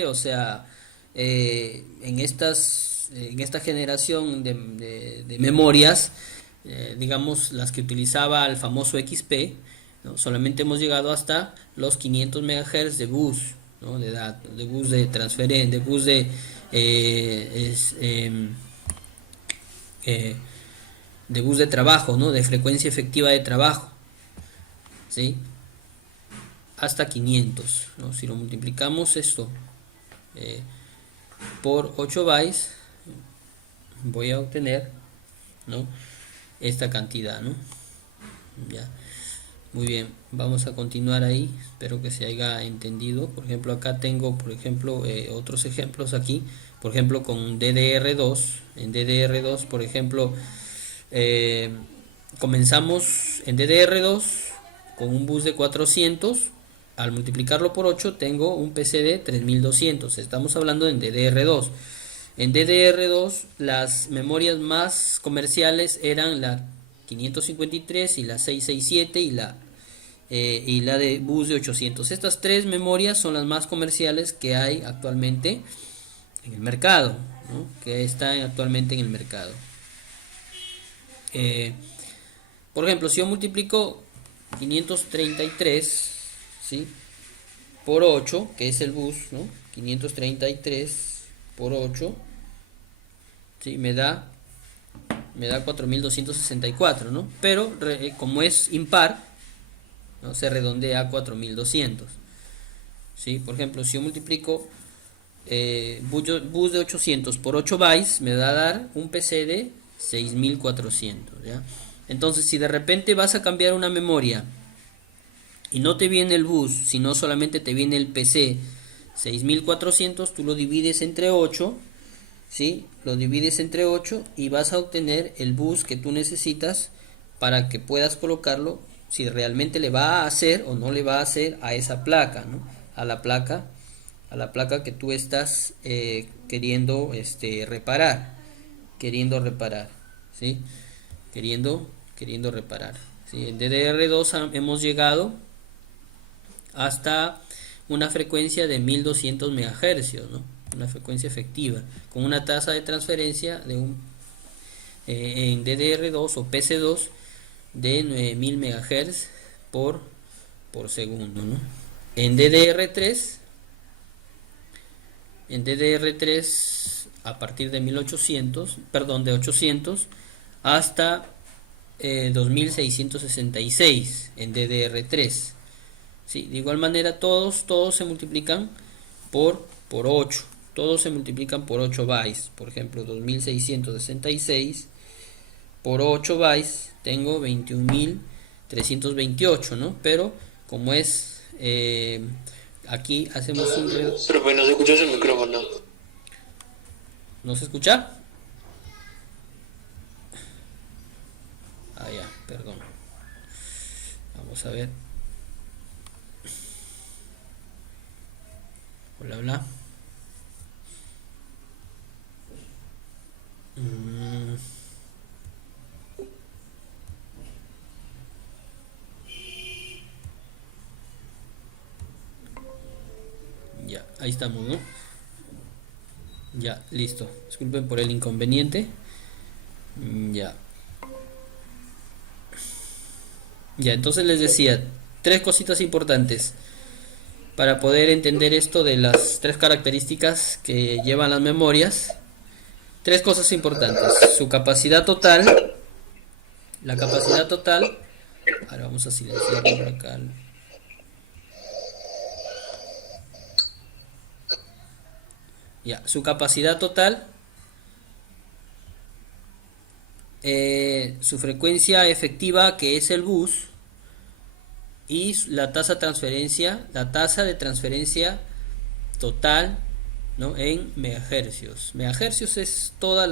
o sea, en esta generación de memorias, digamos las que utilizaba el famoso XP, ¿no?, solamente hemos llegado hasta los 500 MHz de bus, ¿no?, de bus de transferencia, de bus de bus de trabajo, ¿no?, de frecuencia efectiva de trabajo, ¿sí?, hasta 500, ¿no? Si lo multiplicamos esto por 8 bytes, voy a obtener, ¿no?, esta cantidad, ¿no? Ya. Muy bien, vamos a continuar ahí, espero que se haya entendido. Por ejemplo, acá tengo, por ejemplo, otros ejemplos aquí, por ejemplo, con DDR2. En DDR2, por ejemplo, comenzamos en DDR2 con un bus de 400, al multiplicarlo por 8 tengo un PC de 3200, estamos hablando en DDR2. En DDR2 las memorias más comerciales eran la 553 y la 667 y la de bus de 800. Estas tres memorias son las más comerciales que hay actualmente en el mercado, ¿no?, que están actualmente en el mercado. Por ejemplo, si yo multiplico 533, ¿sí?, por 8, que es el bus, ¿no?, 533 por 8, ¿sí?, me da 4264, ¿no? Pero como es impar, ¿no?, se redondea a 4200, ¿sí? Por ejemplo, si yo multiplico bus de 800 por 8 bytes, me va a dar un PC de 6400, ¿ya? Entonces, si de repente vas a cambiar una memoria y no te viene el bus, sino solamente te viene el PC 6400, tú lo divides entre 8, ¿sí? Lo divides entre 8 y vas a obtener el bus que tú necesitas para que puedas colocarlo, si realmente le va a hacer o no le va a hacer a esa placa, ¿no?, a la placa que tú estás queriendo reparar, ¿sí?, queriendo queriendo reparar. ¿Sí? En DDR2 hemos llegado hasta una frecuencia de 1200 MHz, ¿no? Una frecuencia efectiva, con una tasa de transferencia de en DDR2 o PC2 de 9000 MHz por segundo, ¿no? En DDR3 a partir de 800 hasta 2666 en DDR3. ¿Sí? De igual manera todos se multiplican por 8. Todos se multiplican por 8 bytes. Por ejemplo, 2666 por 8 bytes tengo 21.328, ¿no? Pero como es aquí hacemos un... Pero pues no se escucha el micrófono. ¿No se escucha? Ah, ya, perdón. Vamos a ver. Hola, hola. Ya, ahí estamos, ¿no? Ya, listo. Disculpen por el inconveniente. Ya. Ya, entonces les decía, tres cositas importantes para poder entender esto de las tres características que llevan las memorias. Tres cosas importantes: su capacidad total, la capacidad total. Ahora vamos a silenciar por acá. Ya, su capacidad total, su frecuencia efectiva, que es el bus, y la tasa de transferencia total, ¿no? En megahercios. Megahercios es todo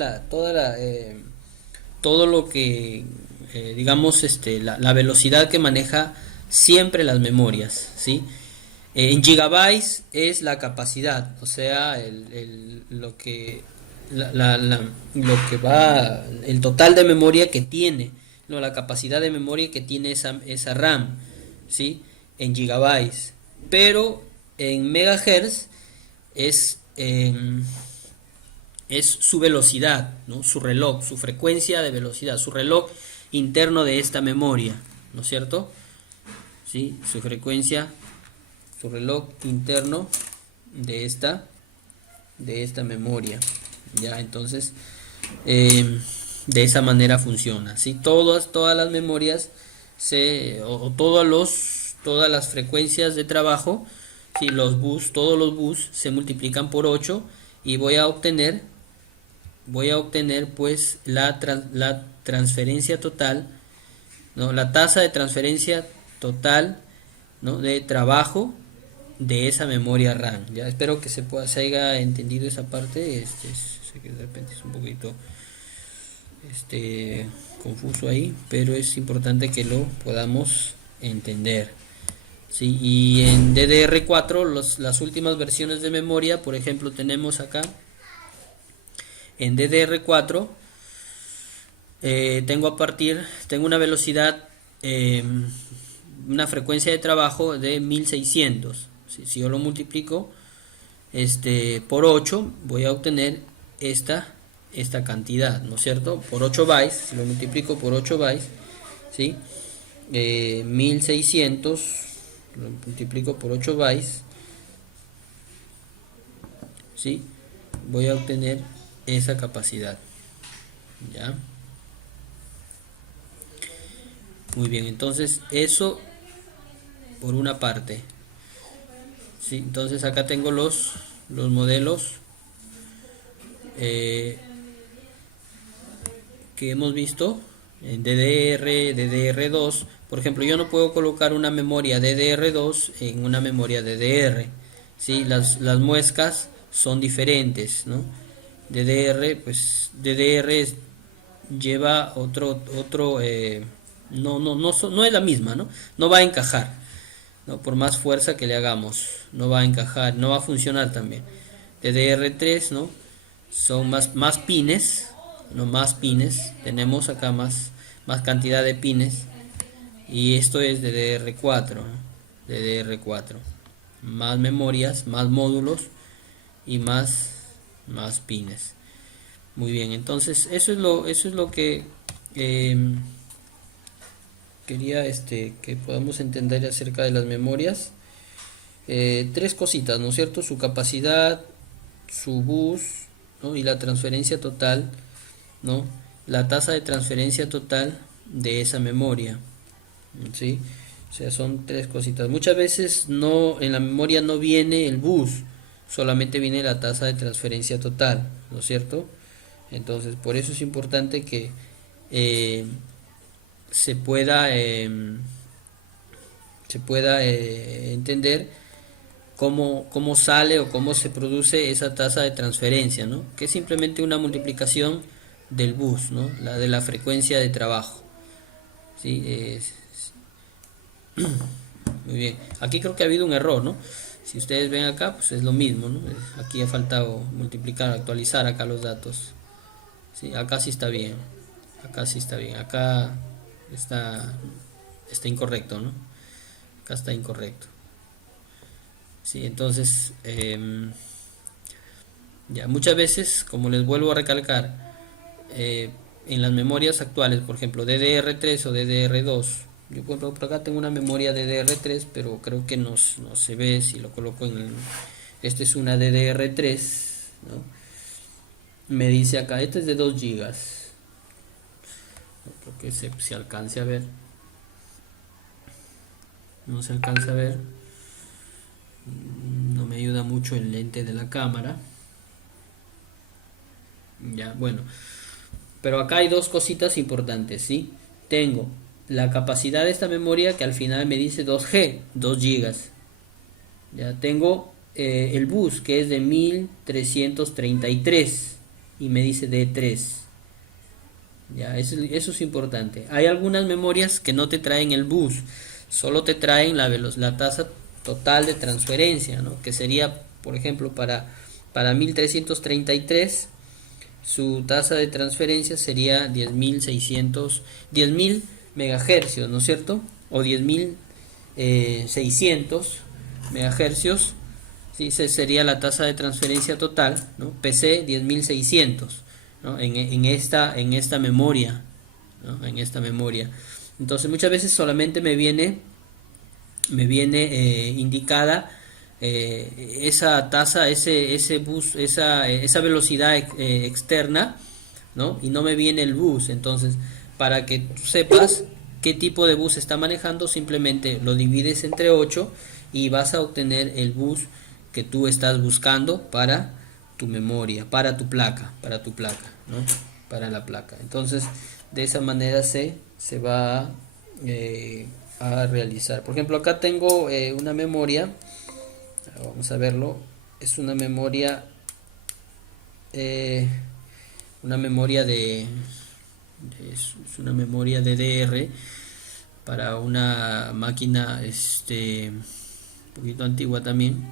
lo que digamos la velocidad que maneja siempre las memorias, ¿sí? En gigabytes es la capacidad, o sea, lo que va, el total de memoria que tiene, no, la capacidad de memoria que tiene esa RAM, ¿sí? En gigabytes. Pero en megahertz es su velocidad, ¿no? Su reloj, su frecuencia de velocidad, su reloj interno de esta memoria, ¿no es cierto? ¿Sí? Su frecuencia, su reloj interno de esta memoria. Ya, entonces de esa manera funciona, ¿sí? Todas las memorias todas las frecuencias de trabajo, ¿sí? Todos los bus se multiplican por 8 y voy a obtener pues la transferencia total, ¿no? La tasa de transferencia total, ¿no? De trabajo de esa memoria RAM. Ya espero que se haya entendido esa parte. Sé que de repente es un poquito confuso ahí, pero es importante que lo podamos entender, ¿sí? Y en DDR4 las últimas versiones de memoria, por ejemplo, tenemos acá en DDR4 tengo una velocidad, una frecuencia de trabajo de 1600. Si yo lo multiplico por 8, voy a obtener esta cantidad, ¿no es cierto? Por 8 bytes, si lo multiplico por 8 bytes, ¿sí? 1600 lo multiplico por 8 bytes, ¿sí? Voy a obtener esa capacidad. ¿Ya? Muy bien, entonces eso por una parte. Sí, entonces acá tengo los modelos que hemos visto en DDR2. Por ejemplo, yo no puedo colocar una memoria DDR2 en una memoria DDR, ¿sí? Las muescas son diferentes, ¿no? DDR lleva otro no es la misma, ¿no? No va a encajar, ¿no? Por más fuerza que le hagamos, no va a encajar, no va a funcionar también. DDR3, ¿no? Son más pines, no más pines, tenemos acá más más cantidad de pines, y esto es DDR4, ¿no? DDR4, más memorias, más módulos y más pines. Muy bien, entonces eso es lo que quería que podamos entender acerca de las memorias. Tres cositas, ¿no es cierto? Su capacidad, su bus, ¿no? Y la transferencia total, ¿no? La tasa de transferencia total de esa memoria, ¿sí? O sea, son tres cositas. Muchas veces no, en la memoria no viene el bus, solamente viene la tasa de transferencia total, ¿no es cierto? Entonces, por eso es importante que eh, se pueda entender cómo sale o cómo se produce esa tasa de transferencia, ¿no? Que es simplemente una multiplicación del bus, ¿no? La de la frecuencia de trabajo, ¿sí? Muy bien. Aquí creo que ha habido un error, ¿no? Si ustedes ven acá, pues es lo mismo, ¿no? Aquí ha faltado multiplicar, actualizar acá los datos. Sí, acá sí está bien. Acá sí está bien. Acá está incorrecto, ¿no? Acá está incorrecto. Sí, entonces, ya muchas veces, como les vuelvo a recalcar, en las memorias actuales, por ejemplo, DDR3 o DDR2, yo por acá tengo una memoria DDR3, pero creo que no se ve si lo coloco en el... Este es una DDR3, ¿no? Me dice acá, este es de 2 gigas. No creo que se alcance a ver. No se alcanza a ver. No me ayuda mucho el lente de la cámara. Ya, bueno. Pero acá hay dos cositas importantes, ¿sí? Tengo la capacidad de esta memoria que al final me dice 2G, 2 gigas. Ya tengo el bus que es de 1333 y me dice D3. Ya, eso es importante. Hay algunas memorias que no te traen el bus, solo te traen la tasa total de transferencia, ¿no? Que sería, por ejemplo, para 1333 su tasa de transferencia sería 10.000 megahercios, ¿no es cierto? O 10.600 megahercios, ¿sí? Esa sería la tasa de transferencia total, ¿no? PC 10.600, ¿no? En esta memoria, ¿no? En esta memoria. Entonces muchas veces solamente me viene indicada esa tasa, ese bus, esa velocidad externa, ¿no? Y no me viene el bus. Entonces, para que tú sepas qué tipo de bus está manejando, simplemente lo divides entre 8 y vas a obtener el bus que tú estás buscando para tu memoria, para tu placa, ¿no? Para la placa. Entonces, de esa manera se va a realizar. Por ejemplo, acá tengo una memoria, vamos a verlo, es una memoria es una memoria DDR para una máquina un poquito antigua también.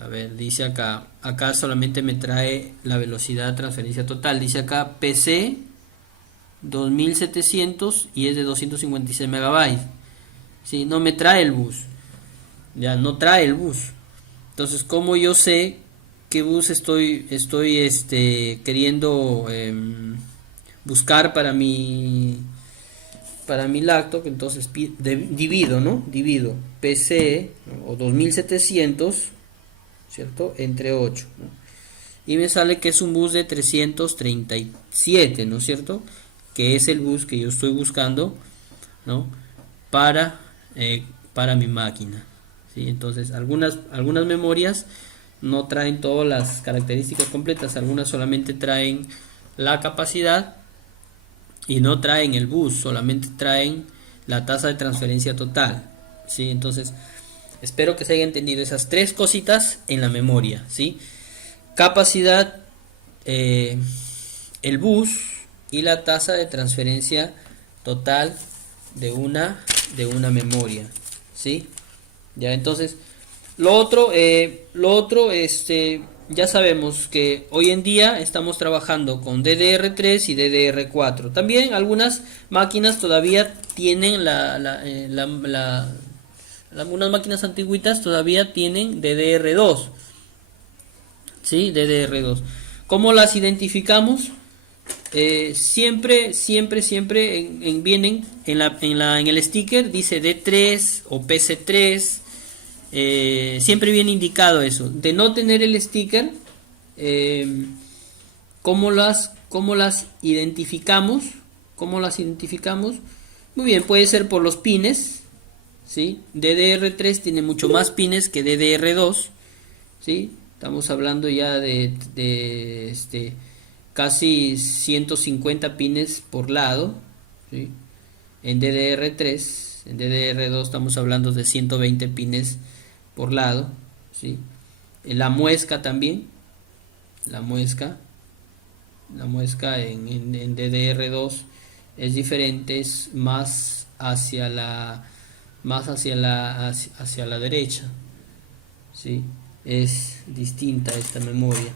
A ver, dice acá solamente me trae la velocidad de transferencia total, dice acá PC 2700 y es de 256 megabytes. ¿Sí? No me trae el bus, ya no trae el bus. Entonces, ¿cómo yo sé qué bus estoy queriendo buscar para mi laptop? Entonces divido, ¿no? Divido PC, ¿no? O 2700, ¿cierto? Entre 8, ¿no? Y me sale que es un bus de 337, ¿no es cierto? Que es el bus que yo estoy buscando, ¿no? Para mi máquina, ¿sí? Entonces algunas memorias no traen todas las características completas, algunas solamente traen la capacidad y no traen el bus, solamente traen la tasa de transferencia total, ¿sí? Entonces espero que se haya entendido esas tres cositas en la memoria, ¿sí? Capacidad, el bus y la tasa de transferencia total de una memoria, ¿sí? Ya, entonces lo otro ya sabemos que hoy en día estamos trabajando con DDR3 y DDR4. También algunas máquinas todavía tienen algunas máquinas antiguitas todavía tienen DDR2. ¿Sí? DDR2. ¿Cómo las identificamos? Siempre vienen en el sticker, dice D3 o PC3. Siempre viene indicado eso. De no tener el sticker, ¿cómo las identificamos? ¿Cómo las identificamos? Muy bien, puede ser por los pines, ¿sí? DDR3 tiene mucho más pines que DDR2, ¿sí? Estamos hablando ya de casi 150 pines por lado, ¿sí? En DDR3, en DDR2 estamos hablando de 120 pines por lado, ¿sí? La muesca también, la muesca en DDR2 es diferente, es hacia la derecha, ¿sí? Es distinta esta memoria.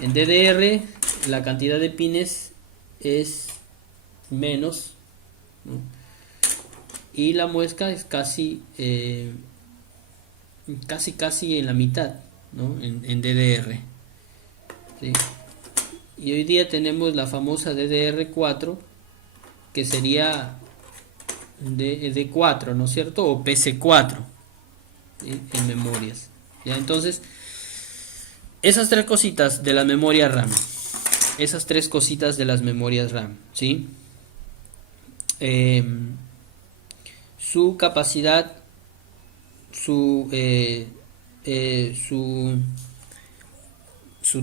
En DDR la cantidad de pines es menos, ¿no? Y la muesca es casi en la mitad, ¿no? En DDR, ¿sí? Y hoy día tenemos la famosa DDR4, que sería D4, ¿no es cierto? O PC4, ¿sí? En memorias. ¿Ya? Entonces, esas tres cositas de la memoria RAM, esas tres cositas de las memorias RAM, ¿sí? Su capacidad, su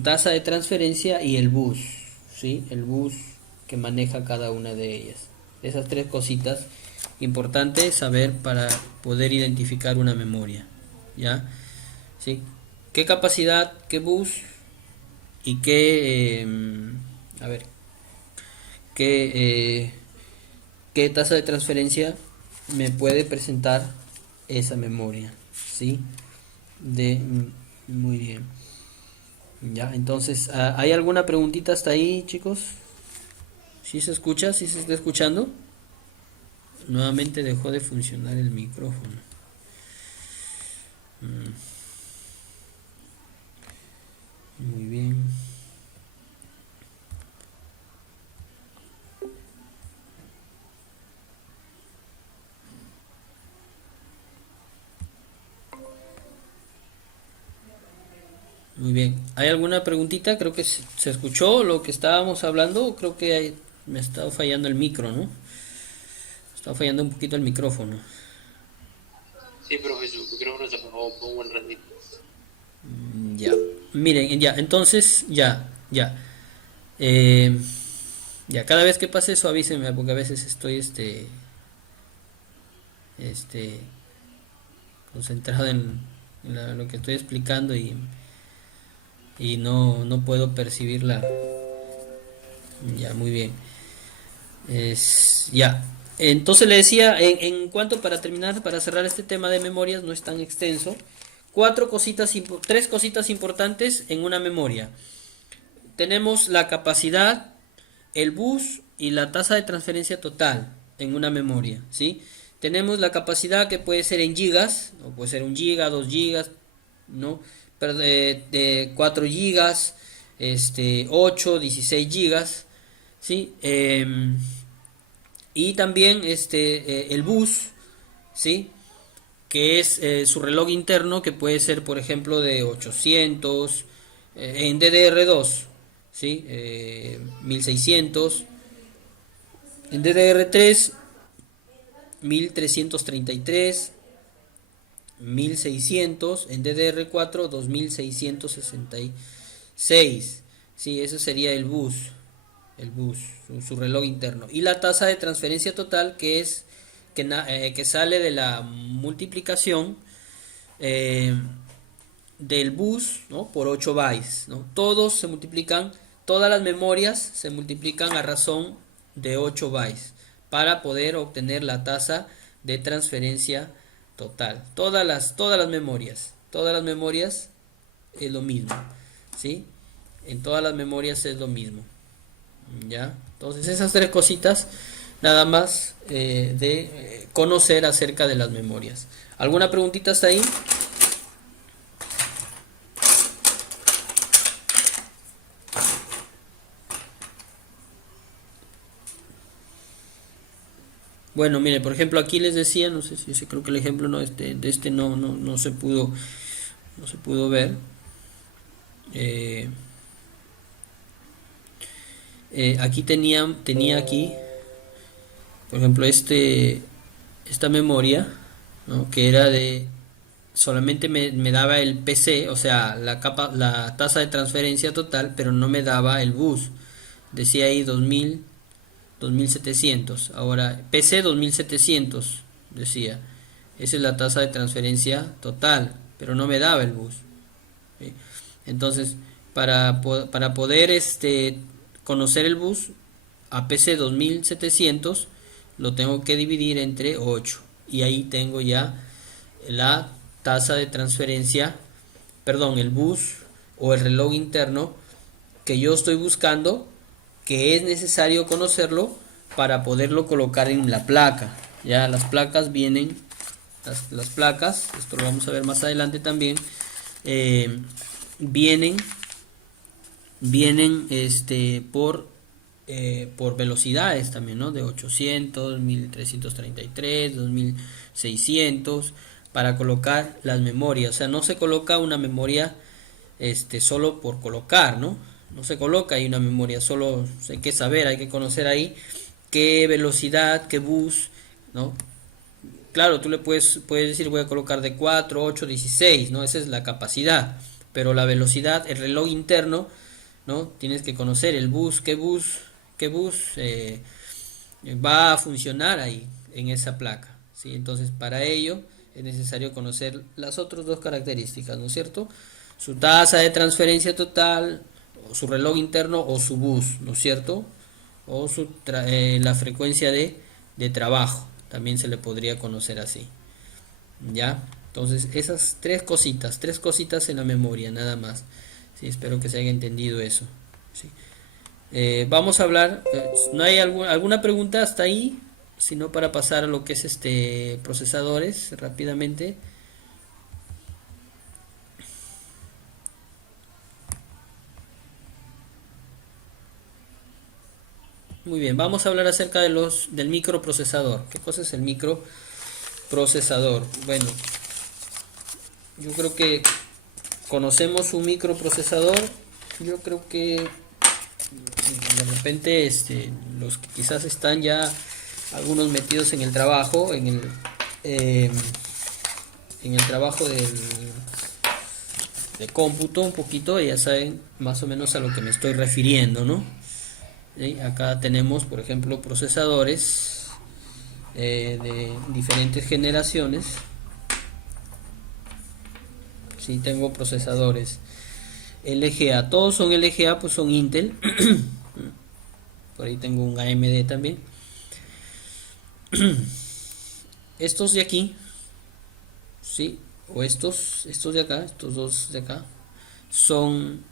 tasa de transferencia y el bus, ¿sí? El bus que maneja cada una de ellas. Esas tres cositas importantes saber para poder identificar una memoria, ¿ya? ¿Sí? ¿Qué capacidad, qué bus y a ver, qué, qué tasa de transferencia me puede presentar esa memoria? ¿Sí? Muy bien. Ya, entonces, ¿hay alguna preguntita hasta ahí, chicos? ¿Sí se escucha? ¿Sí se está escuchando? Nuevamente dejó de funcionar el micrófono. Muy bien. Muy bien. ¿Hay alguna preguntita? Creo que se escuchó lo que estábamos hablando. Creo que me ha estado fallando el micro, ¿no? Está fallando un poquito el micrófono. Sí, profesor, su micrófono se apagó por un buen ratito. Ya. Miren, ya. Entonces, ya. Eh, ya, cada vez que pase eso avísenme porque a veces estoy este concentrado en lo que estoy explicando y no puedo percibirla. Ya, muy bien. Ya. Entonces le decía, en cuanto para terminar, para cerrar este tema de memorias, no es tan extenso. Tres cositas importantes en una memoria. Tenemos la capacidad, el bus y la tasa de transferencia total en una memoria, ¿sí? Tenemos la capacidad que puede ser en gigas, o puede ser 1 giga, 2 gigas, ¿no? Pero de 4 gigas, 8, 16 gigas, ¿sí? Y también el bus, ¿sí? Que es su reloj interno, que puede ser, por ejemplo, de 800, en DDR2, ¿sí? 1600, en DDR3, 1333, 1600, en DDR4, 2666, ¿sí? Ese sería el bus, su reloj interno. Y la tasa de transferencia total, que es que sale de la multiplicación del bus, ¿no? Por 8 bytes, ¿no? Todas las memorias se multiplican a razón de 8 bytes para poder obtener la tasa de transferencia total. Todas las memorias es lo mismo, ¿sí? En todas las memorias es lo mismo, ¿ya? Entonces esas tres cositas nada más de conocer acerca de las memorias. ¿Alguna preguntita hasta ahí? Bueno, mire, por ejemplo, aquí les decía, no sé si ese creo que el ejemplo no de este no se pudo ver. Eh, Aquí tenía aquí, por ejemplo, esta memoria, ¿no? Que era de solamente me daba el PC, o sea, la tasa de transferencia total, pero no me daba el bus. Decía ahí 2700. Ahora, PC 2700 decía. Esa es la tasa de transferencia total, pero no me daba el bus. ¿Sí? Entonces, para poder conocer el bus a PC 2700, lo tengo que dividir entre 8. Y ahí tengo ya la tasa de transferencia, perdón, el bus o el reloj interno que yo estoy buscando, que es necesario conocerlo para poderlo colocar en la placa. Ya las placas vienen, las placas, esto lo vamos a ver más adelante también, eh, vienen por velocidades también, ¿no? De 800, 1333, 2600 para colocar las memorias. O sea, no se coloca una memoria solo por colocar, ¿no? No se coloca ahí una memoria, solo hay que saber, hay que conocer ahí qué velocidad, qué bus, ¿no? Claro, tú puedes decir voy a colocar de 4, 8, 16, ¿no? Esa es la capacidad, pero la velocidad, el reloj interno, ¿no? Tienes que conocer el bus, qué bus va a funcionar ahí en esa placa, ¿sí? Entonces, para ello es necesario conocer las otras dos características, ¿no es cierto? Su tasa de transferencia total, o su reloj interno o su bus, ¿no es cierto? O la frecuencia de trabajo, también se le podría conocer así, ¿ya? Entonces, esas tres cositas en la memoria, nada más. Sí, espero que se haya entendido eso. Sí. Vamos a hablar, ¿no hay alguna pregunta hasta ahí? Sino para pasar a lo que es procesadores rápidamente. Muy bien, vamos a hablar acerca del microprocesador. ¿Qué cosa es el microprocesador? Bueno, yo creo que conocemos un microprocesador. Yo creo que de repente los que quizás están ya algunos metidos en el trabajo, eh, en el trabajo de cómputo un poquito, ya saben más o menos a lo que me estoy refiriendo, ¿no? ¿Sí? Acá tenemos, por ejemplo, procesadores de diferentes generaciones. Sí, tengo procesadores LGA, todos son LGA, pues son Intel. Por ahí tengo un AMD también. Estos de aquí, sí, o estos de acá, estos dos de acá, son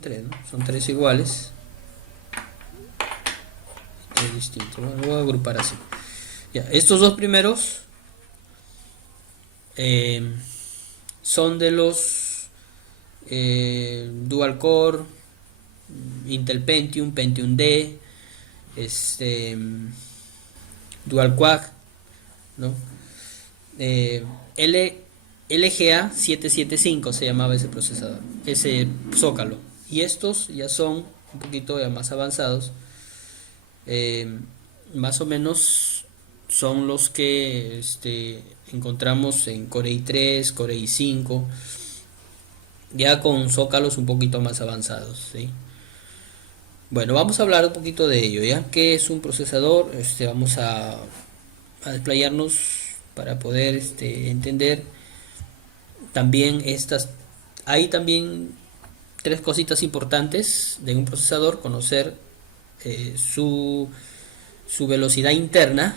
tres, ¿no? Son tres iguales, tres distintos, ¿no? Lo voy a agrupar así. Ya, estos dos primeros son de los Dual Core, Intel Pentium D, Dual Quad, ¿no? LGA 775 se llamaba ese procesador, ese zócalo. Y estos ya son un poquito ya más avanzados. Más o menos son los que encontramos en Core i3, Core i5, ya con zócalos un poquito más avanzados, ¿sí? Bueno, vamos a hablar un poquito de ello, ¿ya? ¿Qué es un procesador? Vamos a desplayarnos para poder entender también hay también tres cositas importantes de un procesador: conocer su velocidad interna,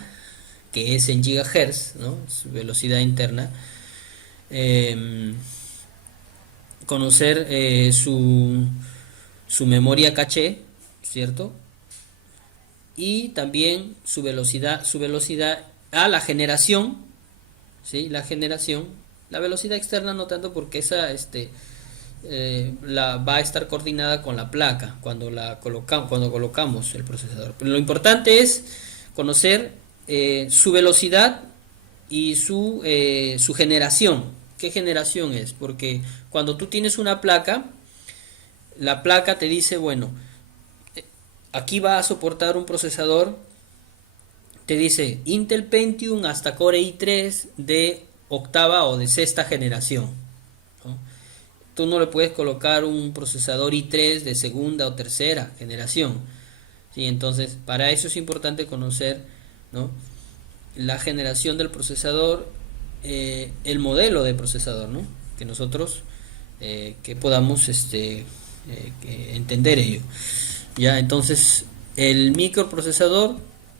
que es en gigahertz, ¿no? Su velocidad interna. conocer su memoria caché, ¿cierto? Y también su velocidad a la generación, ¿sí? La generación, la velocidad externa no tanto porque esa la va a estar coordinada con la placa cuando colocamos el procesador. Pero lo importante es conocer su velocidad y su generación. ¿Qué generación es? Porque cuando tú tienes una placa, la placa te dice, bueno, aquí va a soportar un procesador, te dice Intel Pentium hasta Core i3 de octava o de sexta generación, ¿no? Tú no le puedes colocar un procesador i3 de segunda o tercera generación, ¿sí? Entonces, para eso es importante conocer, ¿no?, la generación del procesador, el modelo de procesador, ¿no?, que nosotros que podamos entender ello. Ya, entonces, el microprocesador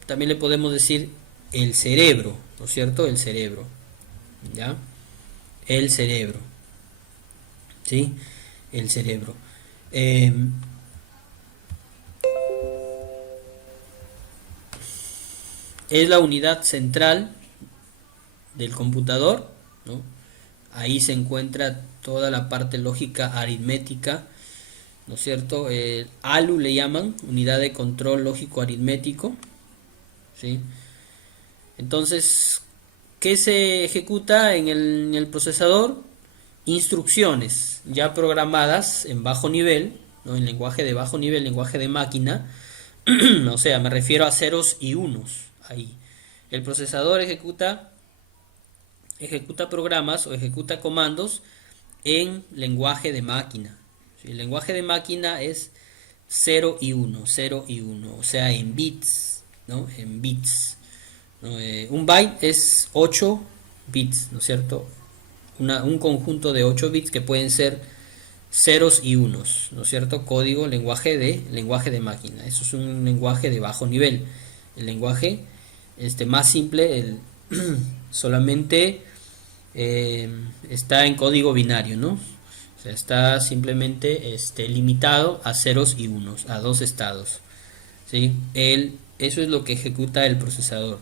también le podemos decir el cerebro, ¿no es cierto? El cerebro, ¿ya? El cerebro, ¿sí? El cerebro. Eh, es la unidad central del computador, ¿no? Ahí se encuentra toda la parte lógica aritmética, ¿no es cierto? ALU le llaman, unidad de control lógico aritmético, ¿sí? Entonces, ¿qué se ejecuta en el procesador? Instrucciones ya programadas en bajo nivel, ¿no?, en lenguaje de bajo nivel, lenguaje de máquina. O sea, me refiero a ceros y unos ahí. El procesador ejecuta programas o ejecuta comandos en lenguaje de máquina. ¿Sí? El lenguaje de máquina es 0 y 1, 0 y 1, o sea, en bits, ¿no? En bits, ¿no? Un byte es 8 bits, ¿no es cierto? Un conjunto de 8 bits que pueden ser ceros y unos, ¿no es cierto? Código, lenguaje de máquina. Eso es un lenguaje de bajo nivel. El lenguaje más simple, solamente está en código binario, ¿no? O sea, está simplemente limitado a ceros y unos, a dos estados, ¿sí? Eso es lo que ejecuta el procesador,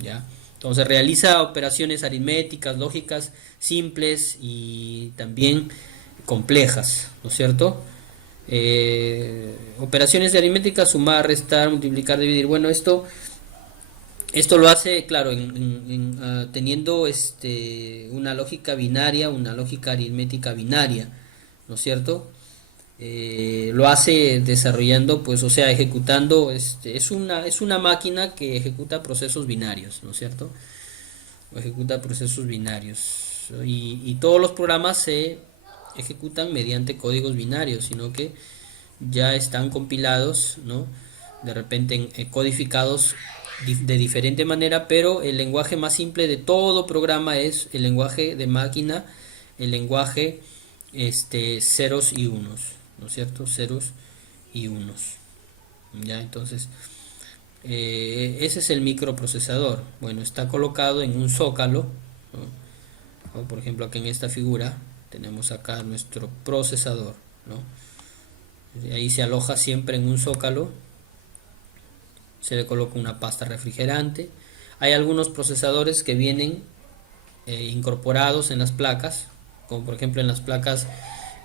¿ya? Entonces realiza operaciones aritméticas, lógicas, simples y también complejas, ¿no es cierto? Operaciones de aritmética, sumar, restar, multiplicar, dividir. Bueno, esto lo hace, claro, teniendo una lógica binaria, una lógica aritmética binaria, ¿no es cierto? Lo hace desarrollando, pues, o sea, ejecutando, es una máquina que ejecuta procesos binarios, ¿no es cierto? Ejecuta procesos binarios. Y todos los programas se ejecutan mediante códigos binarios, sino que ya están compilados, ¿no?, de repente codificados de diferente manera, pero el lenguaje más simple de todo programa es el lenguaje de máquina, el lenguaje ceros y unos, ¿no es cierto? Ceros y unos. Ya, entonces, ese es el microprocesador. Bueno, está colocado en un zócalo, ¿no? O, por ejemplo, aquí en esta figura tenemos acá nuestro procesador, ¿no? Ahí se aloja siempre en un zócalo, se le coloca una pasta refrigerante. Hay algunos procesadores que vienen incorporados en las placas, como por ejemplo en las placas,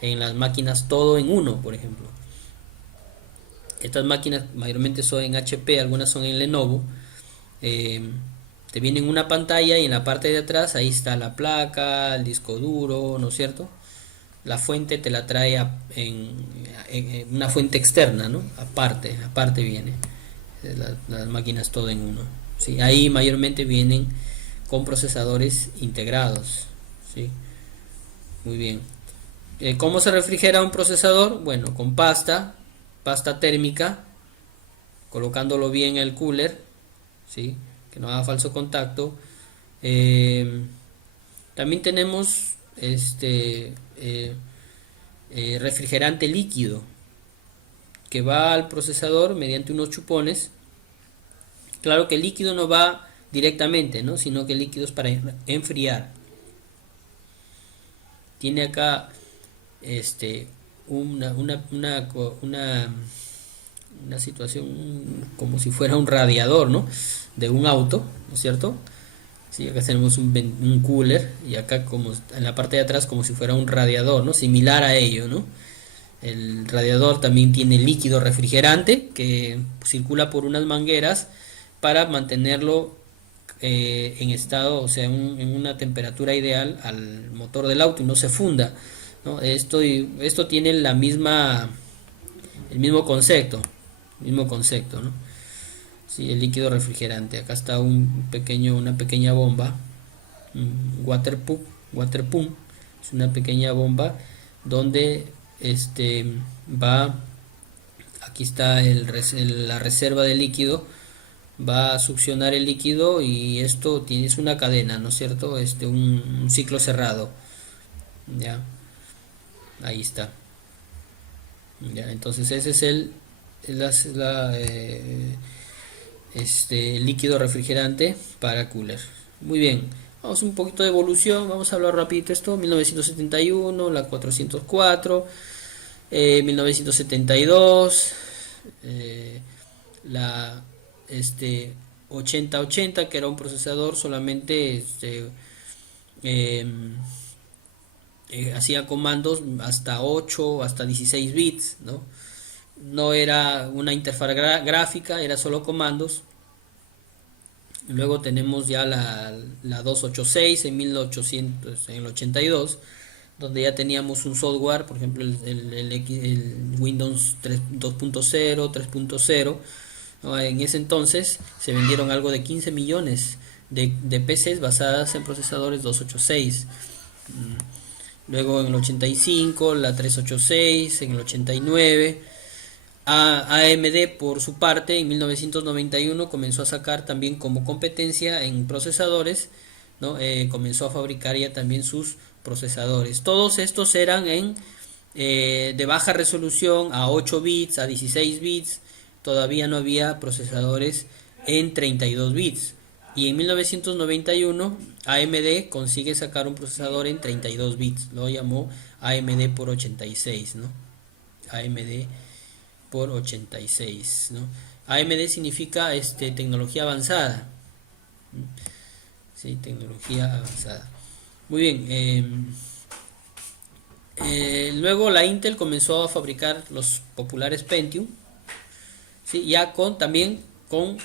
en las máquinas todo en uno, por ejemplo. Estas máquinas mayormente son en HP, algunas son en Lenovo. Te viene en una pantalla y en la parte de atrás ahí está la placa, el disco duro, ¿no es cierto? La fuente te la trae en una fuente externa, ¿no? Aparte viene. Las máquinas todo en uno, ¿sí? Ahí mayormente vienen con procesadores integrados, ¿sí? Muy bien. ¿Cómo se refrigera un procesador? Bueno, con pasta térmica, colocándolo bien en el cooler, ¿sí?, que no haga falso contacto. También tenemos refrigerante líquido que va al procesador mediante unos chupones. Claro que el líquido no va directamente, ¿no?, sino que el líquido es para enfriar. Tiene acá este, una, una, una, co- una, una situación como si fuera un radiador, ¿no? De un auto, ¿no es cierto? Sí, acá tenemos un cooler y acá como en la parte de atrás como si fuera un radiador, ¿no? Similar a ello, ¿no? El radiador también tiene líquido refrigerante que circula por unas mangueras para mantenerlo en estado, o sea, en una temperatura ideal al motor del auto y no se funda, ¿no? Esto tiene el mismo concepto, ¿no? Sí, el líquido refrigerante. Acá está una pequeña bomba, un water pump, es una pequeña bomba donde este va, aquí está la reserva de líquido, va a succionar el líquido y esto tiene es una cadena, ¿no es cierto? Un ciclo cerrado, ya, ahí está. Ya, entonces ese es el líquido refrigerante para cooler. Muy bien, vamos un poquito de evolución, vamos a hablar rapidito esto, 1971, la 404, 1972, la 8080 que era un procesador solamente eh, hacía comandos hasta 8 hasta 16 bits, ¿no? No era una interfaz gráfica, era solo comandos. Luego tenemos ya la 286 en 1800, en el 82, donde ya teníamos un software, por ejemplo el Windows 2.0, 3.0, ¿no? En ese entonces se vendieron algo de 15 millones de PCs basadas en procesadores 286. Luego en el 85 la 386, en el 89 AMD por su parte en 1991 comenzó a sacar también como competencia en procesadores, ¿no? Comenzó a fabricar ya también sus procesadores. Todos estos eran de baja resolución a 8 bits, a 16 bits, todavía no había procesadores en 32 bits. Y en 1991 AMD consigue sacar un procesador en 32 bits, lo llamó AMD por 86, ¿no? AMD por 86, ¿no? AMD significa tecnología avanzada. Sí, tecnología avanzada. Muy bien. Luego la Intel comenzó a fabricar los populares Pentium, ¿sí? Ya también con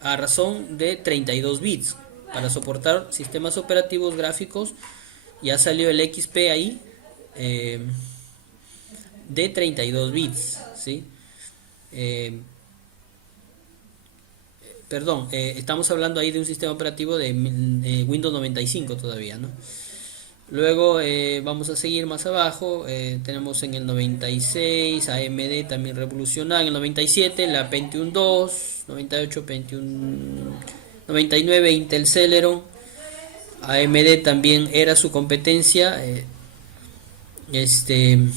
a razón de 32 bits para soportar sistemas operativos gráficos. Ya salió el XP ahí, de 32 bits, ¿sí? Perdón, estamos hablando ahí de un sistema operativo de Windows 95 todavía, ¿no? Luego vamos a seguir más abajo, tenemos en el 96 AMD también revolucionada, en el 97 la Pentium 2, 98 Pentium, 99 Intel Celeron, AMD también era su competencia, en el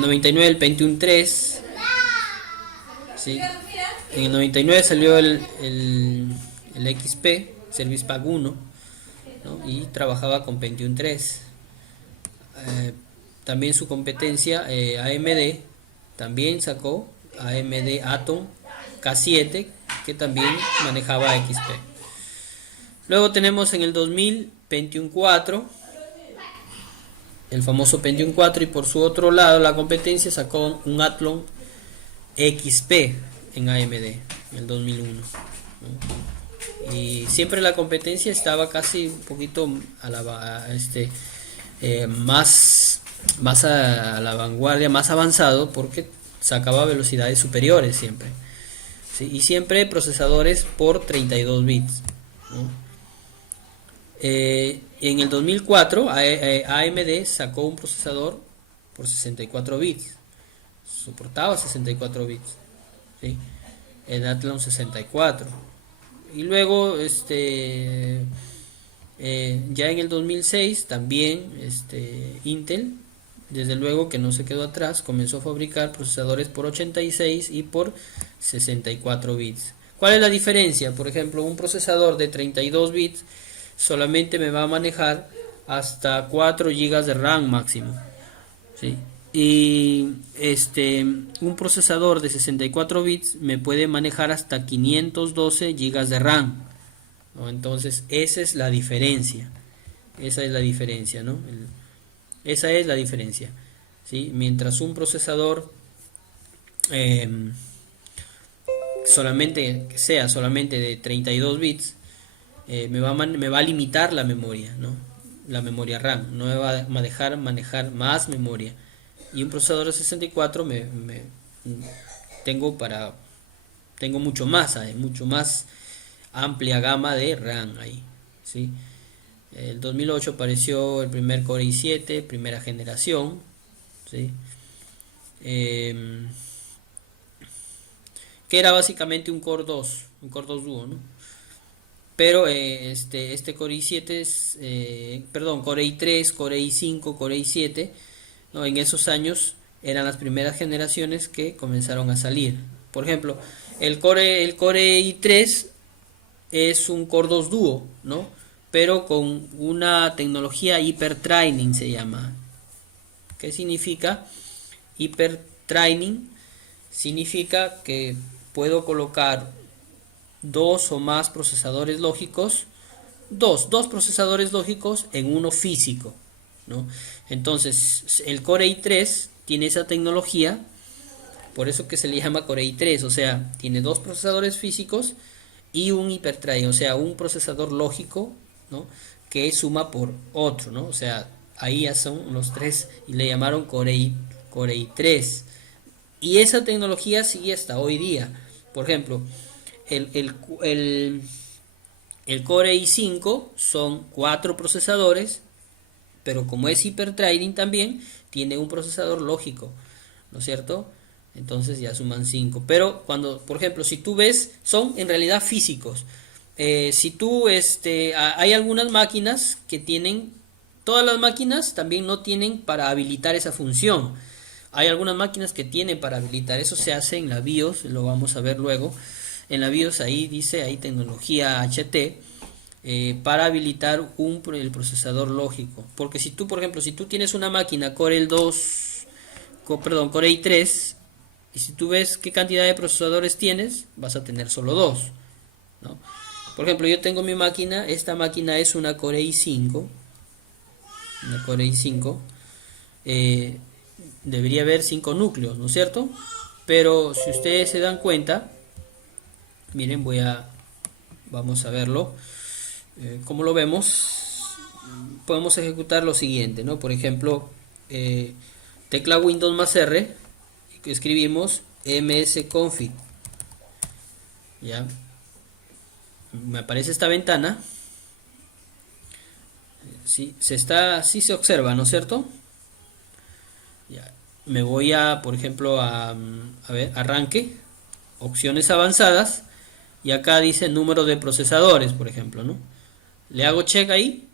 99 el Pentium 3, ¿sí? En el 99 salió el XP, Service Pack 1, ¿no? Y trabajaba con Pentium 3. También su competencia, AMD, también sacó AMD Atom K7, que también manejaba XP. Luego tenemos en el 2000 Pentium 4, el famoso Pentium 4, y por su otro lado la competencia sacó un Athlon XP en AMD en el 2001, ¿no? Y siempre la competencia estaba casi un poquito más a la vanguardia, más avanzado, porque sacaba velocidades superiores siempre, ¿sí? Y siempre procesadores por 32 bits, ¿no? En el 2004 AMD sacó un procesador por 64 bits, soportaba 64 bits, ¿sí? El Athlon 64. Y luego ya en el 2006 también Intel, desde luego que no se quedó atrás, comenzó a fabricar procesadores por 86 y por 64 bits. ¿Cuál es la diferencia? Por ejemplo, un procesador de 32 bits solamente me va a manejar hasta 4 GB de RAM máximo. ¿sí? Y un procesador de 64 bits me puede manejar hasta 512 gigas de RAM, ¿no? Entonces, esa es la diferencia. Esa es la diferencia, ¿no? Esa es la diferencia, ¿sí? Mientras un procesador eh, solamente que sea solamente de 32 bits, me va a limitar la memoria, ¿no? La memoria RAM, no me va a dejar manejar más memoria. Y un procesador de 64 tengo para tengo mucho más amplia gama de RAM ahí, ¿sí? El 2008 apareció el primer Core i7, primera generación, ¿sí? Eh, que era básicamente un Core 2 Duo, ¿no? Pero este Core i7 es, perdón, Core i3, Core i5, Core i7, ¿no? En esos años eran las primeras generaciones que comenzaron a salir. Por ejemplo, el Core i3 es un Core 2 Duo, ¿no? Pero con una tecnología hipertraining se llama. ¿Qué significa? Hipertraining significa que puedo colocar dos o más procesadores lógicos, dos procesadores lógicos en uno físico, ¿no? Entonces, el Core i3 tiene esa tecnología, por eso que se le llama Core i3, o sea, tiene dos procesadores físicos y un hipertraining, o sea, un procesador lógico, ¿no? Que suma por otro, ¿no? O sea, ahí ya son los tres y le llamaron Core i3. Y esa tecnología sigue hasta hoy día. Por ejemplo, el, el, el, el Core i5 son cuatro procesadores, pero como es hipertrading también, tiene un procesador lógico, ¿no es cierto? Entonces ya suman 5. Pero cuando, por ejemplo, si tú ves, son en realidad físicos. Si tú, hay algunas máquinas que tienen, todas las máquinas también no tienen para habilitar esa función. Hay algunas máquinas que tienen para habilitar, eso se hace en la BIOS, lo vamos a ver luego. En la BIOS ahí dice, hay tecnología HT para habilitar el procesador lógico. Porque si tú, por ejemplo, si tú tienes una máquina Core i2, perdón, Core i3, y si tú ves qué cantidad de procesadores tienes, vas a tener solo dos, ¿no? Por ejemplo, yo tengo mi máquina, esta máquina es una Core i5, una Core i5, eh, debería haber 5 núcleos, ¿no es cierto? Pero si ustedes se dan cuenta, miren, vamos a verlo. Como lo vemos, podemos ejecutar lo siguiente, ¿no? Por ejemplo, tecla Windows más R, escribimos msconfig, ya, me aparece esta ventana, sí se observa, ¿no es cierto? Ya, me voy a, por ejemplo, a ver, arranque, opciones avanzadas, y acá dice número de procesadores, por ejemplo, ¿no? Le hago check ahí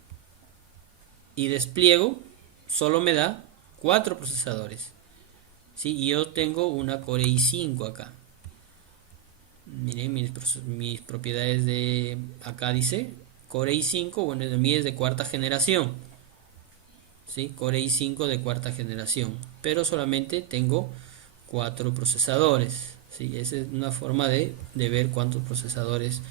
y despliego, solo me da 4 procesadores, ¿sí? Y yo tengo una Core i5 acá. Miren mis propiedades de acá dice Core i5, bueno, de mí es de cuarta generación, ¿sí? Core i5 de cuarta generación, pero solamente tengo 4 procesadores, ¿sí? Esa es una forma de ver cuántos procesadores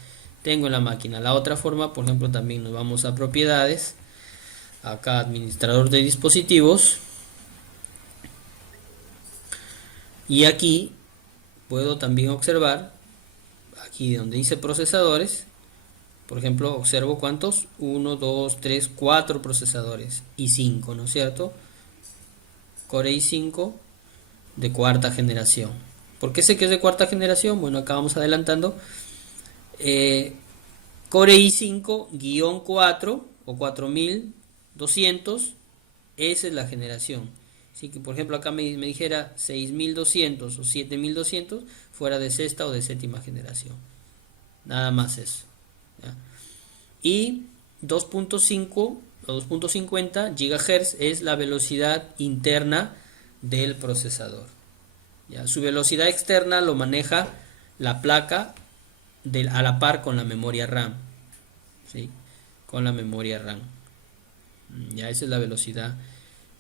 tengo en la máquina. La otra forma, por ejemplo, también nos vamos a propiedades, acá administrador de dispositivos, y aquí puedo también observar, aquí donde dice procesadores, por ejemplo, observo cuántos, 1, 2, 3, 4 procesadores y 5, ¿no es cierto? Core i5 de cuarta generación. ¿Por qué sé que es de cuarta generación? Bueno, acá vamos adelantando. Core i5-4 o 4200, esa es la generación. Así que, por ejemplo, acá me dijera 6200 o 7200, fuera de sexta o de séptima generación. Nada más eso, ¿ya? Y 2.5 o 2.50 GHz es la velocidad interna del procesador, ¿ya? Su velocidad externa lo maneja la placa a la par con la memoria RAM, ¿sí? Con la memoria RAM. Ya esa es la velocidad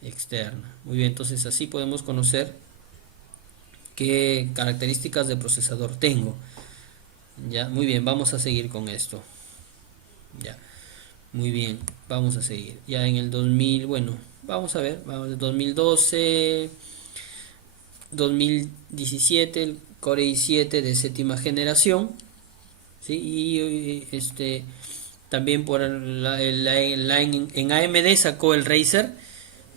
externa. Muy bien, entonces así podemos conocer qué características de procesador tengo. Ya, muy bien, vamos a seguir con esto. Ya, muy bien, vamos a seguir. Ya en el 2000, bueno, vamos a ver, vamos, 2012, 2017, el Core i7 de séptima generación, ¿sí? Y también por en AMD sacó el Razer.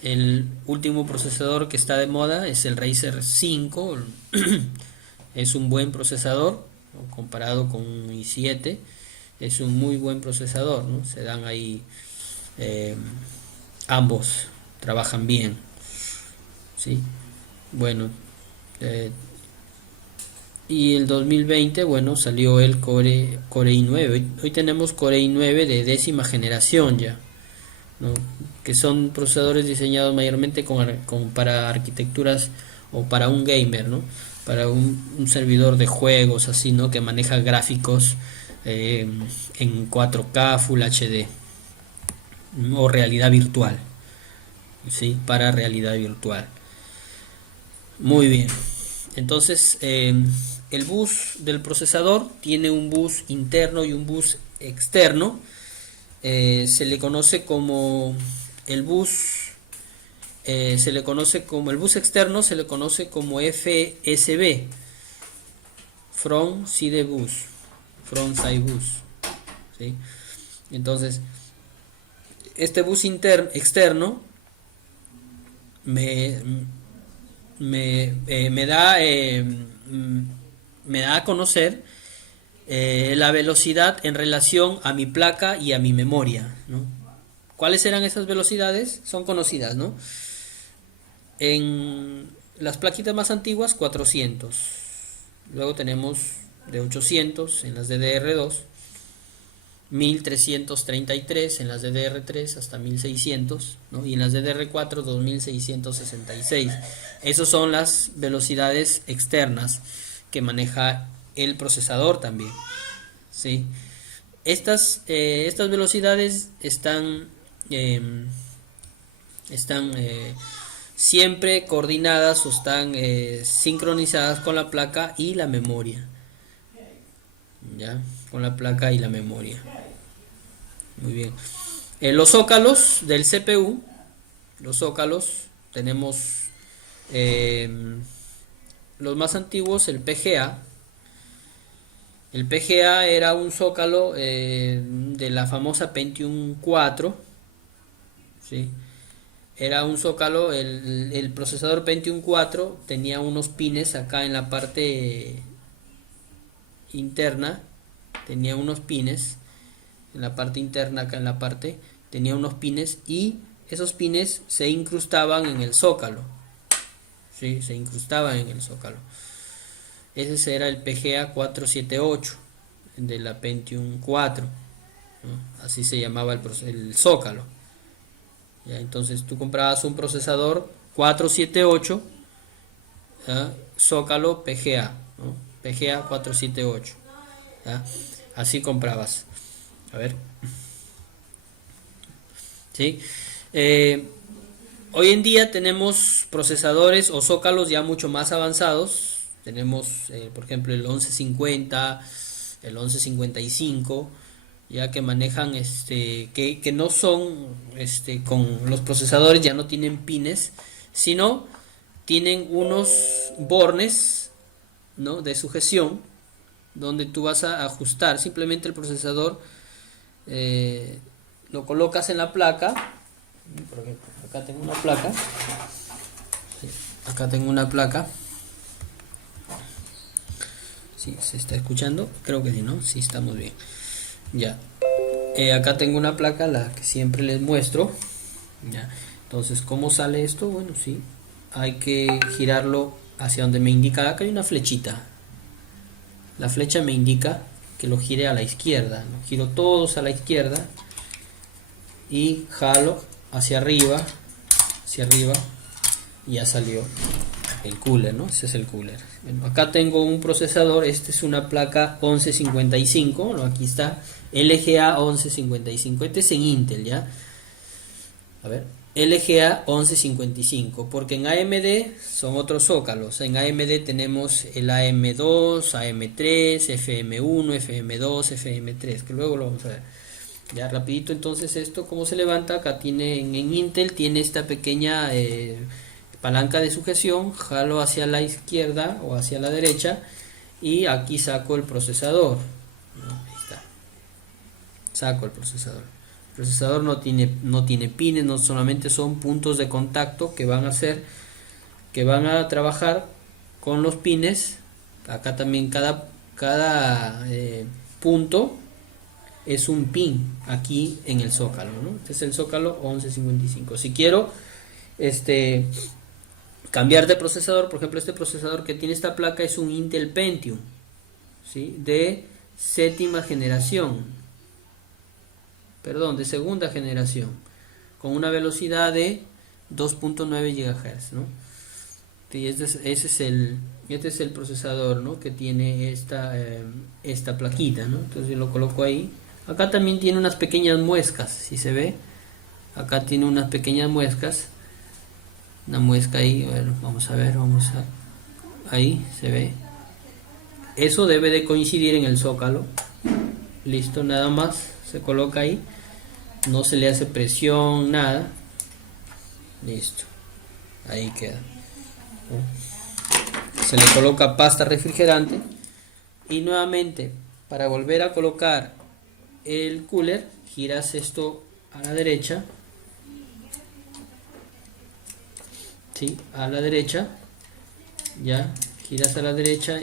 El último procesador que está de moda es el Razer 5. Es un buen procesador, ¿no? Comparado con un i7 es un muy buen procesador, ¿no? Se dan ahí, ambos trabajan bien, ¿sí? Bueno, eh, y el 2020, bueno, salió el Core i9. Hoy tenemos Core i9 de décima generación ya, ¿no? Que son procesadores diseñados mayormente para arquitecturas o para un gamer, ¿no? Para un servidor de juegos así, ¿no? Que maneja gráficos en 4K Full HD o realidad virtual, ¿sí? Para realidad virtual. Muy bien. Entonces, el bus del procesador tiene un bus interno y un bus externo. Se le conoce como el bus se le conoce como el bus externo, se le conoce como FSB, Front Side Bus, Front Side Bus, ¿sí? Entonces, este bus externo me, me da me da a conocer la velocidad en relación a mi placa y a mi memoria, ¿no? ¿Cuáles eran esas velocidades? Son conocidas, ¿no? En las plaquitas más antiguas, 400. Luego tenemos de 800 en las DDR2, 1333 en las DDR3 hasta 1600, ¿no? Y en las DDR4 2666. Esas son las velocidades externas que maneja el procesador también, ¿sí? Estas velocidades están siempre coordinadas o están sincronizadas con la placa y la memoria, ¿ya? Con la placa y la memoria. Muy bien. Los zócalos del CPU, los zócalos, tenemos los más antiguos, el PGA. El PGA era un zócalo de la famosa Pentium 4, ¿sí? Era un zócalo, el procesador Pentium 4 tenía unos pines acá en la parte interna, tenía unos pines en la parte interna, acá en la parte, tenía unos pines y esos pines se incrustaban en el zócalo, ¿sí? Se incrustaban en el zócalo. Ese era el PGA 478 de la Pentium 4, ¿no? Así se llamaba el zócalo. ¿Ya? Entonces tú comprabas un procesador 478, ¿ya? Zócalo PGA, ¿no? PGA 478, ¿ya? Así comprabas. A ver. ¿Sí? Hoy en día tenemos procesadores o zócalos ya mucho más avanzados. Tenemos, por ejemplo, el 1150, el 1155, ya que manejan, que no son, con los procesadores ya no tienen pines, sino tienen unos bornes, ¿no? De sujeción, donde tú vas a ajustar simplemente el procesador, lo colocas en la placa. Por ejemplo, acá tengo una placa, acá tengo una placa. ¿Sí se está escuchando? Creo que sí, ¿no? Sí, estamos bien. Ya. Acá tengo una placa, la que siempre les muestro. Ya. Entonces, ¿cómo sale esto? Bueno, sí. Hay que girarlo hacia donde me indica. Acá hay una flechita. La flecha me indica que lo gire a la izquierda. Lo giro todos a la izquierda. Y jalo hacia arriba. Hacia arriba. Y ya salió el cooler, ¿no? Ese es el cooler. Bueno, acá tengo un procesador. Este es una placa 1155, ¿no? Aquí está LGA 1155. Este es en Intel, ¿ya? A ver, LGA 1155, porque en AMD son otros zócalos. En AMD tenemos el AM2, AM3, FM1, FM2, FM3, que luego lo vamos a ver. Ya rapidito, entonces esto cómo se levanta. Acá tiene en Intel tiene esta pequeña palanca de sujeción, jalo hacia la izquierda o hacia la derecha y aquí saco el procesador. Ahí está. Saco el procesador. El procesador no tiene pines, no solamente son puntos de contacto que van a trabajar con los pines. Acá también cada punto es un pin aquí en el zócalo, ¿no? Este es el zócalo 1155. Si quiero cambiar de procesador, por ejemplo, este procesador que tiene esta placa es un Intel Pentium, ¿sí? De segunda generación, con una velocidad de 2.9 GHz, ¿no? Y este es el procesador, ¿no? Que tiene esta plaquita, ¿no? Entonces yo lo coloco ahí. Acá también tiene unas pequeñas muescas, si se ve. Acá tiene unas pequeñas muescas. Una muesca ahí, bueno, vamos a ver, ahí se ve. Eso debe de coincidir en el zócalo. Listo, nada más se coloca ahí. No se le hace presión, nada. Listo, ahí queda. Se le coloca pasta refrigerante y nuevamente para volver a colocar el cooler giras esto a la derecha, ¿sí? A la derecha, ya giras a la derecha,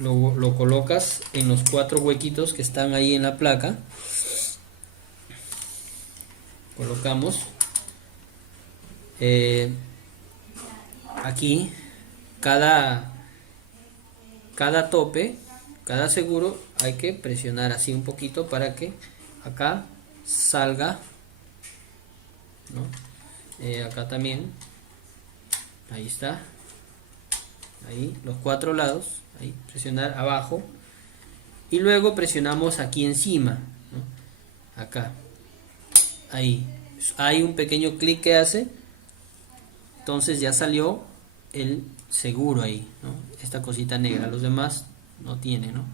lo colocas en los 4 huequitos que están ahí en la placa. Colocamos aquí cada tope, cada seguro hay que presionar así un poquito para que acá salga, ¿no? Acá también, ahí está, ahí los 4 lados, ahí presionar abajo y luego presionamos aquí encima, ¿no? Acá, ahí hay un pequeño clic que hace, entonces ya salió el seguro ahí, ¿no? Esta cosita negra, los demás no tiene, ¿no?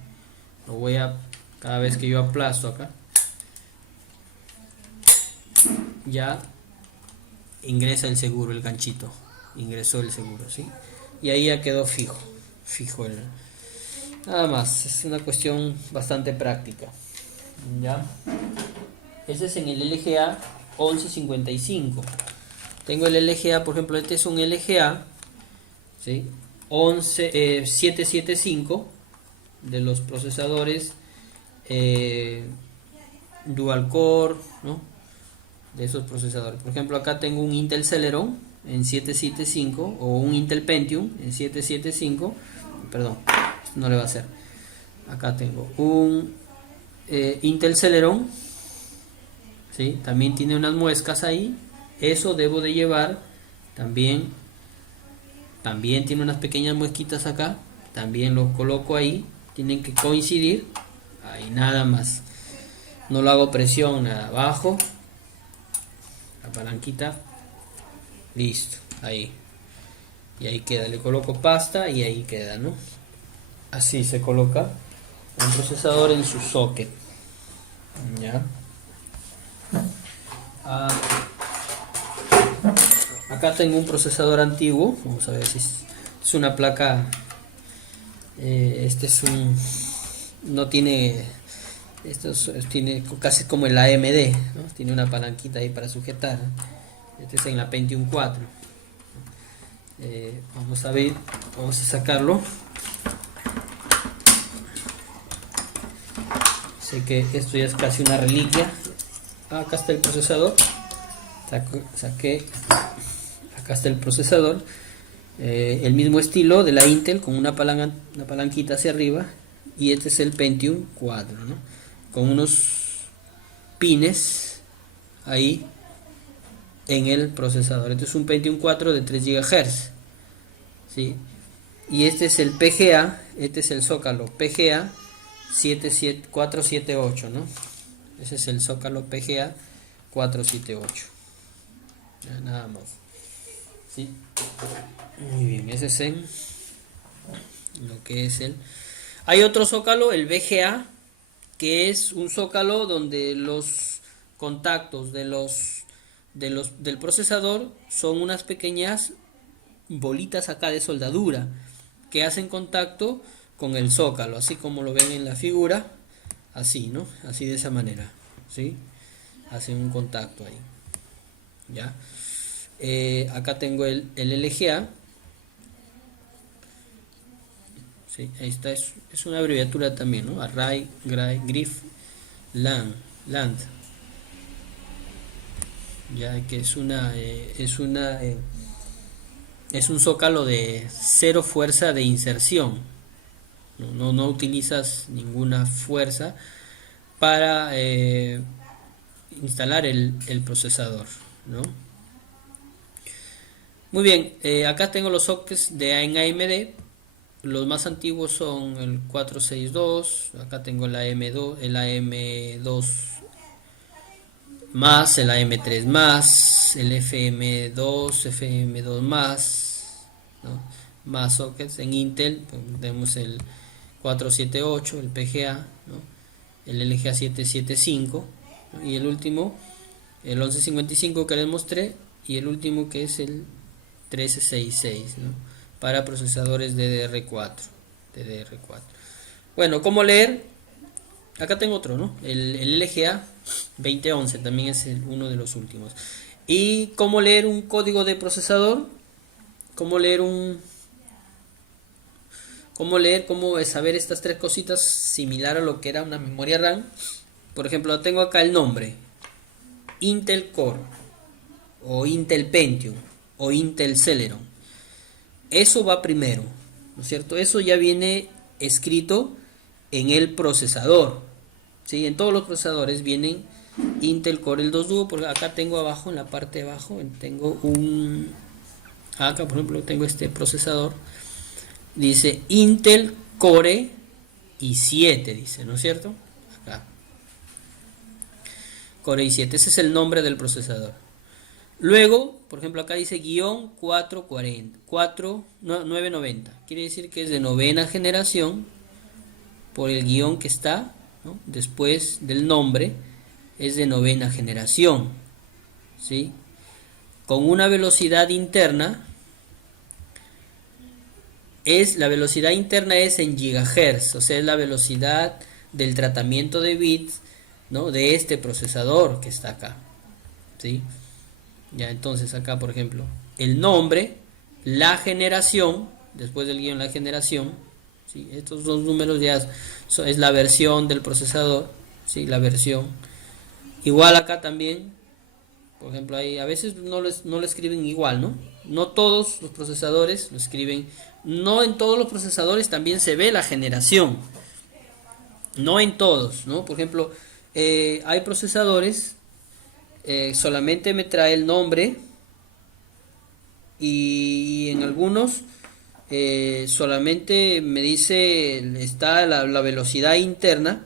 Lo voy a, cada vez que yo aplasto acá, ya ingresa el seguro, el ganchito, ingresó el seguro, ¿sí? Y ahí ya quedó fijo nada más, es una cuestión bastante práctica, ¿ya? Ese es en el LGA 1155. Tengo el LGA, por ejemplo, este es un LGA, ¿sí? 775 de los procesadores dual core, ¿no? De esos procesadores. Por ejemplo, acá tengo un Intel Celeron en 775 o un Intel Pentium en 775. Perdón, no le va a hacer. Acá tengo un Intel Celeron, ¿sí? También tiene unas muescas ahí. Eso debo de llevar también tiene unas pequeñas muesquitas acá, también lo coloco ahí, tienen que coincidir ahí, nada más, no lo hago presión, nada, abajo la palanquita, listo, ahí, y ahí queda, le coloco pasta y ahí queda, ¿no? Así se coloca un procesador en su socket, ya. Acá tengo un procesador antiguo, vamos a ver si es una placa, no tiene, tiene casi como el AMD, ¿no? Tiene una palanquita ahí para sujetar, este es en la Pentium 4, vamos a ver, vamos a sacarlo, sé que esto ya es casi una reliquia. Acá está el procesador, saqué. Acá está el procesador, el mismo estilo de la Intel con una palanquita hacia arriba, y este es el Pentium 4, ¿no? Con unos pines ahí en el procesador. Este es un Pentium 4 de 3 GHz, ¿sí? Y este es el PGA, este es el zócalo PGA 478, ¿no? Ese es el zócalo PGA 478. Ya, nada más. ¿Sí? Muy bien, ese es lo que es el... Hay otro zócalo, el VGA, que es un zócalo donde los contactos del procesador son unas pequeñas bolitas acá de soldadura que hacen contacto con el zócalo, así como lo ven en la figura, así, ¿no? Así de esa manera, ¿sí? Hacen un contacto ahí, ¿ya? Acá tengo el LGA, ¿sí? Ahí está, es una abreviatura también, ¿no? Array, Grif, Land, ya que es un zócalo de cero fuerza de inserción. No utilizas ninguna fuerza para instalar el procesador, ¿no? Muy bien, acá tengo los sockets en AMD. Los más antiguos son el 462. Acá tengo el AM2, el AM2 más, el AM3 más, el FM2, FM2 más, ¿no? Más sockets. En Intel tenemos el 478, el PGA, ¿no? El LGA 775, ¿no? Y el último, el 1155 que les mostré, y el último que es el 1366, ¿no? Para procesadores DDR4. Bueno, ¿cómo leer? Acá tengo otro, ¿no? El LGA 2011 también es uno de los últimos. ¿Y cómo leer un código de procesador? ¿Cómo cómo saber estas tres cositas similar a lo que era una memoria RAM? Por ejemplo, tengo acá el nombre: Intel Core, o Intel Pentium, o Intel Celeron. Eso va primero, ¿no es cierto? Eso ya viene escrito en el procesador, ¿sí? En todos los procesadores vienen Intel Core el 2 Duo, porque acá tengo abajo, en la parte de abajo, tengo acá por ejemplo tengo este procesador, dice Intel Core i7, dice, ¿no es cierto? Acá, Core i7, ese es el nombre del procesador. Luego, por ejemplo, acá dice guión 990. Quiere decir que es de novena generación por el guión que está, ¿no? Después del nombre, es de novena generación, ¿sí? Con una velocidad interna, la velocidad interna es en gigahertz, o sea, es la velocidad del tratamiento de bits, ¿no? De este procesador que está acá, ¿sí? Ya, entonces acá por ejemplo el nombre, la generación, después del guión la generación, ¿sí? Estos dos números ya es la versión del procesador, ¿sí? La versión. Igual acá también, por ejemplo, ahí a veces no lo escriben igual, ¿no? No todos los procesadores lo escriben, no en todos los procesadores también se ve la generación, no en todos, ¿no? Por ejemplo, hay procesadores, solamente me trae el nombre, y en algunos solamente me dice está la velocidad interna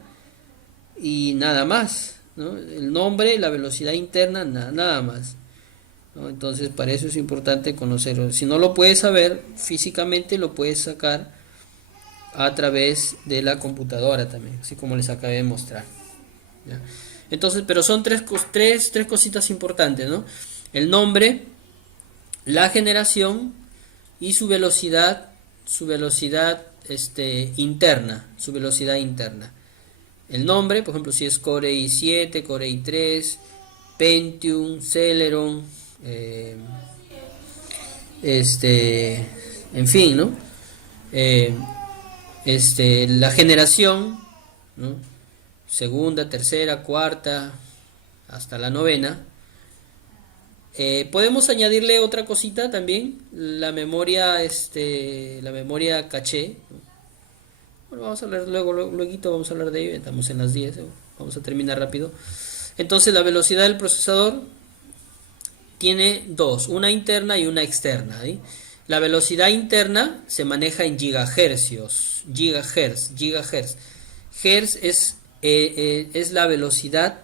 y nada más, ¿no? El nombre, la velocidad interna, nada más, ¿no? Entonces para eso es importante conocerlo. Si no lo puedes saber físicamente, lo puedes sacar a través de la computadora también, así como les acabé de mostrar, ¿ya? Entonces, pero son tres cositas importantes, ¿no? El nombre, la generación y su velocidad interna, su velocidad interna. El nombre, por ejemplo, si es Core i7, Core i3, Pentium, Celeron, en fin, ¿no? La generación, ¿no? Segunda, tercera, cuarta, hasta la novena. Podemos añadirle otra cosita también, la memoria caché. Bueno, vamos a hablar luego vamos a hablar de ello. Estamos en las 10, vamos a terminar rápido. Entonces la velocidad del procesador tiene dos, una interna y una externa, ¿sí? La velocidad interna se maneja en gigahercios, gigahertz. Hertz es la velocidad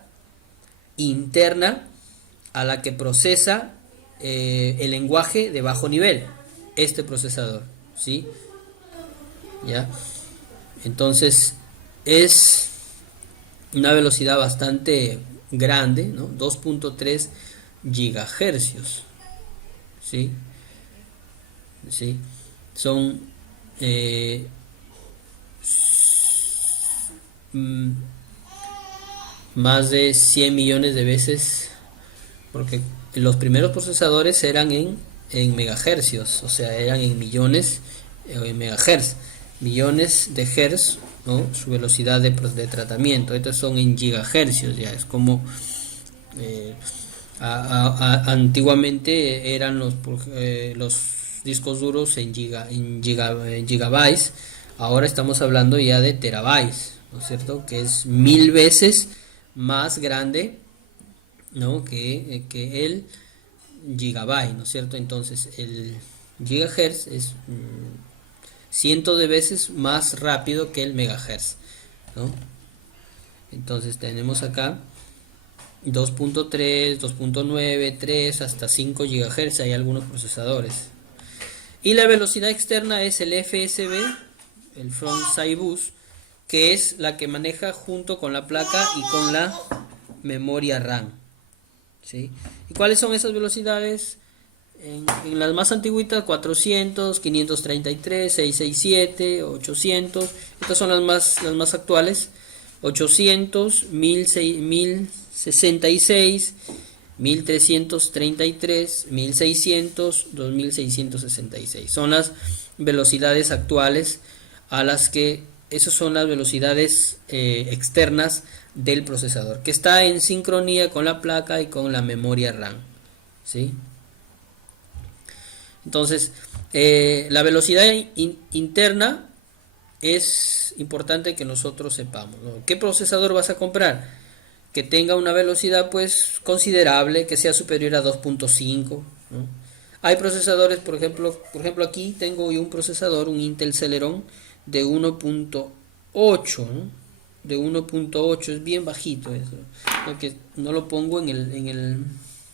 interna a la que procesa el lenguaje de bajo nivel, este procesador, ¿sí? ¿Ya? Entonces es una velocidad bastante grande, ¿no? 2.3 gigahercios, ¿sí? ¿Sí? Son mm, más de 100 millones de veces, porque los primeros procesadores eran en megahercios, o sea, eran en millones, en megahertz, millones de hertz, ¿no? Su velocidad de tratamiento. Estos son en gigahercios, ya es como eh, antiguamente eran los discos duros en gigabytes. Ahora estamos hablando ya de terabytes, ¿no es cierto? Que es 1000 veces más grande, ¿no? Que el gigabyte, ¿no es cierto? Entonces el gigahertz es cientos de veces más rápido que el megahertz, ¿no? Entonces tenemos acá 2.3, 2.9, 3 hasta 5 GHz hay algunos procesadores. Y la velocidad externa es el FSB, el Front Side Bus, que es la que maneja junto con la placa y con la memoria RAM, ¿sí? ¿Y cuáles son esas velocidades? En las más antiguitas, 400, 533, 667, 800. Estas son las más actuales. 800, 1066, 1333, 1600, 2666. Son las velocidades actuales a las que, esas son las velocidades externas del procesador, que está en sincronía con la placa y con la memoria RAM, ¿sí? Entonces, la velocidad interna es importante que nosotros sepamos, ¿no? ¿Qué procesador vas a comprar? Que tenga una velocidad pues considerable, que sea superior a 2.5, ¿no? Hay procesadores, por ejemplo aquí tengo yo un procesador, un Intel Celeron de 1.8, ¿no? De 1.8, es bien bajito eso, porque no lo pongo en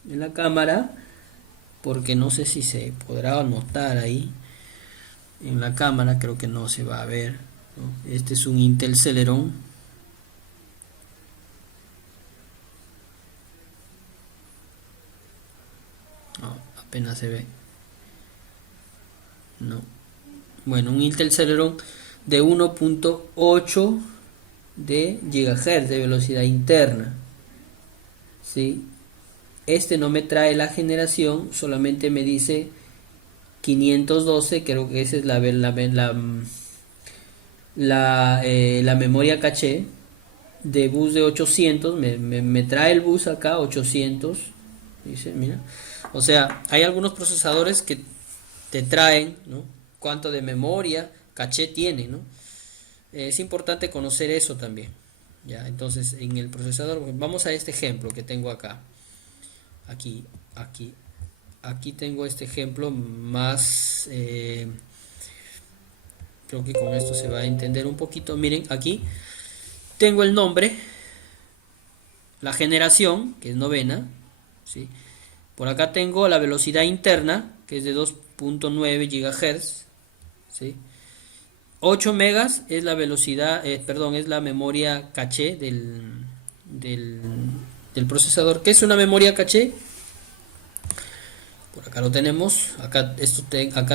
la cámara, porque no sé si se podrá notar ahí en la cámara, creo que no se va a ver, ¿no? Este es un Intel Celeron, no, apenas se ve, no, bueno, un Intel Celeron de 1.8 de gigahertz de velocidad interna, ¿sí? Este no me trae la generación, solamente me dice 512, creo que esa es la memoria caché de bus de 800, me trae el bus acá 800, dice, mira, o sea, hay algunos procesadores que te traen, ¿no? Cuánto de memoria caché tiene, ¿no? Es importante conocer eso también, ya. Entonces en el procesador, vamos a este ejemplo que tengo acá, aquí tengo este ejemplo más, creo que con esto se va a entender un poquito. Miren, aquí tengo el nombre, la generación, que es novena, ¿sí? Por acá tengo la velocidad interna, que es de 2.9 GHz, ¿sí? 8 megas es la velocidad, es la memoria caché del procesador. ¿Qué es una memoria caché? Por acá lo tenemos. Acá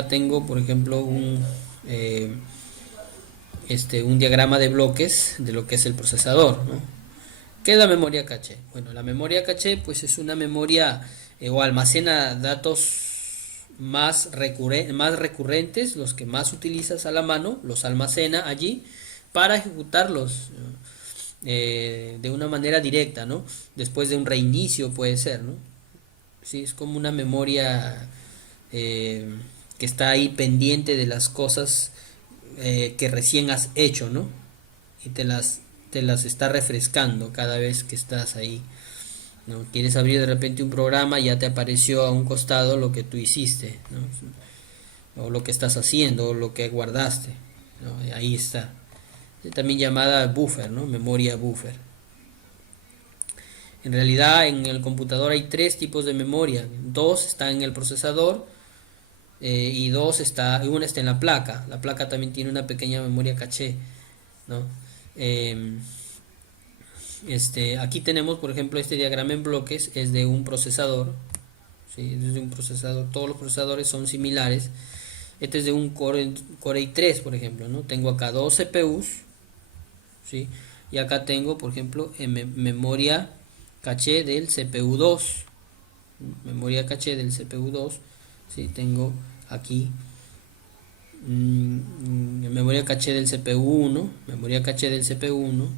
tengo, por ejemplo, un diagrama de bloques de lo que es el procesador, ¿no? ¿Qué es la memoria caché? Bueno, la memoria caché pues es una memoria o almacena datos más recurrentes, los que más utilizas a la mano, los almacena allí para ejecutarlos de una manera directa, ¿no? Después de un reinicio puede ser, ¿no? Sí, es como una memoria que está ahí pendiente de las cosas que recién has hecho, ¿no? Y te las está refrescando cada vez que estás ahí, ¿no? Quieres abrir de repente un programa y ya te apareció a un costado lo que tú hiciste, ¿no? O lo que estás haciendo, o lo que guardaste, ¿no? Ahí está. También llamada buffer, ¿no? Memoria buffer. En realidad en el computador hay tres tipos de memoria. Dos están en el procesador y una está en la placa. La placa también tiene una pequeña memoria caché, ¿no? Em, aquí tenemos, por ejemplo, este diagrama en bloques es de un procesador, ¿sí? Es de un procesador. Todos los procesadores son similares. Este es de un Core i3, por ejemplo, ¿no? Tengo acá dos CPUs, ¿sí? Y acá tengo, por ejemplo, memoria caché del CPU 2, memoria caché del CPU 2, ¿sí? Tengo aquí memoria caché del CPU 1, memoria caché del CPU 1,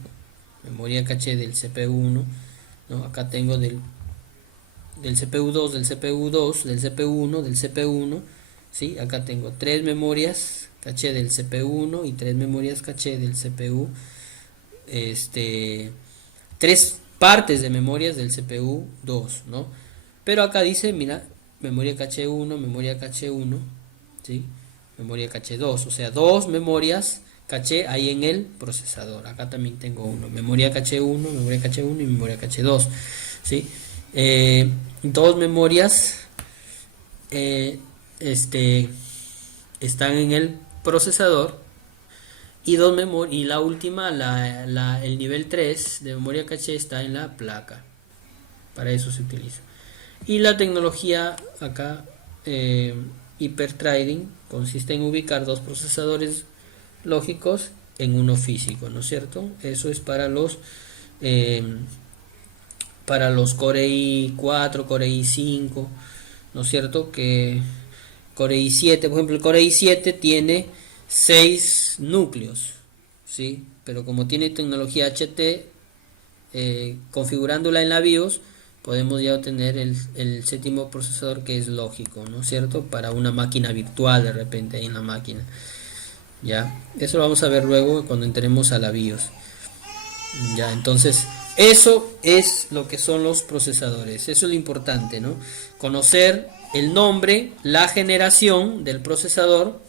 memoria caché del CPU 1, ¿no? Acá tengo del CPU 2, del CPU 2, del CPU 1, del CPU 1, ¿sí? Acá tengo tres memorias caché del CPU 1 y tres memorias caché del CPU, tres partes de memorias del CPU 2, ¿no? Pero acá dice, mira, memoria caché 1, memoria caché 1, ¿sí? Memoria caché 2, o sea, dos memorias caché ahí en el procesador. Acá también tengo uno, memoria caché 1, memoria caché 1 y memoria caché 2, ¿sí? Dos memorias están en el procesador y y la última, el nivel 3 de memoria caché está en la placa. Para eso se utiliza. Y la tecnología acá, hiperthreading, consiste en ubicar dos procesadores lógicos en uno físico, ¿no es cierto? Eso es para los Core i4, Core i5, ¿no es cierto? Que Core i7, por ejemplo, el Core i7 tiene 6 núcleos, ¿sí? Pero como tiene tecnología HT, configurándola en la BIOS, podemos ya obtener el séptimo procesador, que es lógico, ¿no es cierto? Para una máquina virtual de repente ahí en la máquina. Ya, eso lo vamos a ver luego cuando entremos a la BIOS. Ya, entonces, eso es lo que son los procesadores. Eso es lo importante, ¿no? Conocer el nombre, la generación del procesador.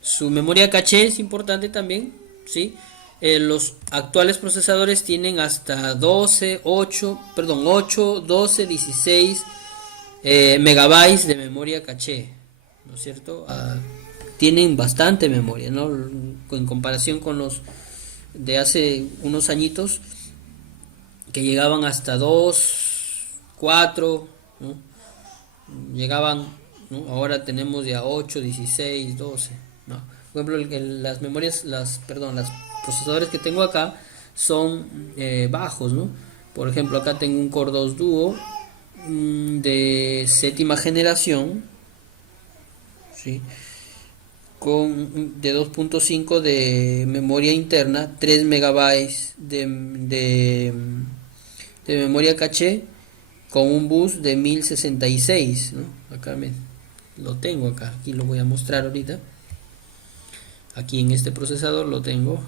Su memoria caché es importante también, ¿sí? Los actuales procesadores tienen hasta 8, 12, 16 megabytes de memoria caché, ¿no es cierto? Tienen bastante memoria, ¿no? En comparación con los de hace unos añitos, que llegaban hasta 2, 4, ¿no? Llegaban, ¿no? Ahora tenemos ya 8, 16, 12, ¿no? Por ejemplo, las memorias, los procesadores que tengo acá son bajos, ¿no? Por ejemplo, acá tengo un Core 2 Duo de séptima generación, ¿sí? De 2.5 de memoria interna, 3 megabytes de memoria caché, con un bus de 1066, ¿no? Acá lo tengo acá, aquí lo voy a mostrar ahorita. Aquí en este procesador lo tengo,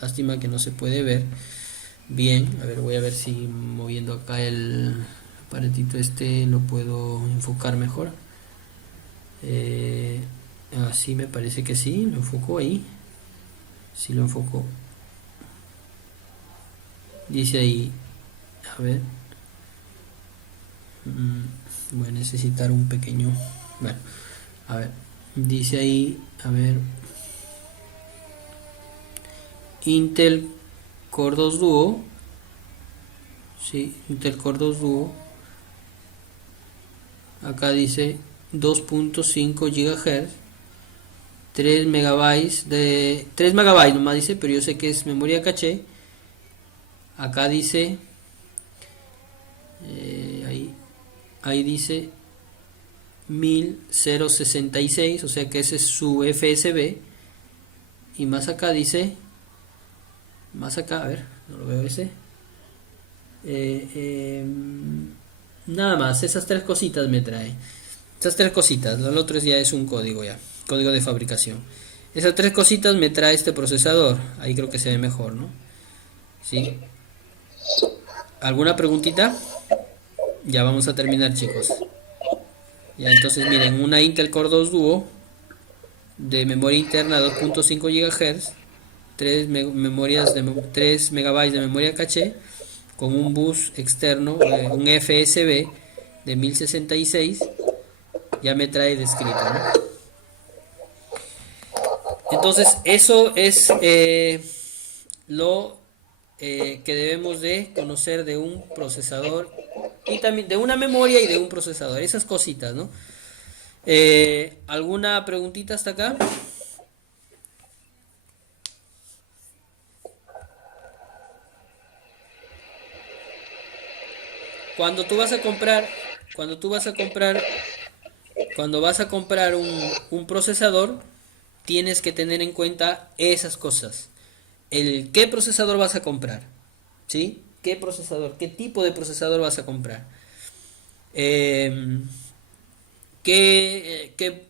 lástima que no se puede ver bien. A ver, voy a ver si moviendo acá el aparatito lo puedo enfocar mejor. Así me parece que sí, lo enfoco ahí. Sí lo enfoco. Dice ahí, a ver. Voy a necesitar un pequeño. Bueno, a ver. Dice ahí, a ver. Intel Core 2 Duo. Sí, Intel Core 2 Duo. Acá dice 2.5 GHz. 3 megabytes de 3 megabytes nomás dice, pero yo sé que es memoria caché. Acá dice ahí dice 1066, o sea que ese es su FSB. Y más acá dice, más acá, a ver, no lo veo ese. Nada más, esas tres cositas me trae. Esas tres cositas, lo otro ya es un código ya, código de fabricación. Esas tres cositas me trae este procesador. Ahí creo que se ve mejor, ¿no? ¿Sí? ¿Alguna preguntita? Ya vamos a terminar, chicos. Ya, entonces miren, una Intel Core 2 Duo de memoria interna 2.5 GHz, 3 megabytes de memoria caché con un bus externo, un FSB de 1066, ya me trae descrito, ¿no? Entonces, eso es lo que debemos de conocer de un procesador y también de una memoria y de un procesador, esas cositas, ¿no? ¿Alguna preguntita hasta acá? Cuando tú vas a comprar, cuando tú vas a comprar, cuando vas a comprar un procesador, tienes que tener en cuenta esas cosas. El qué procesador vas a comprar, ¿sí? ¿Qué procesador? ¿Qué tipo de procesador vas a comprar? Eh, ¿qué, qué,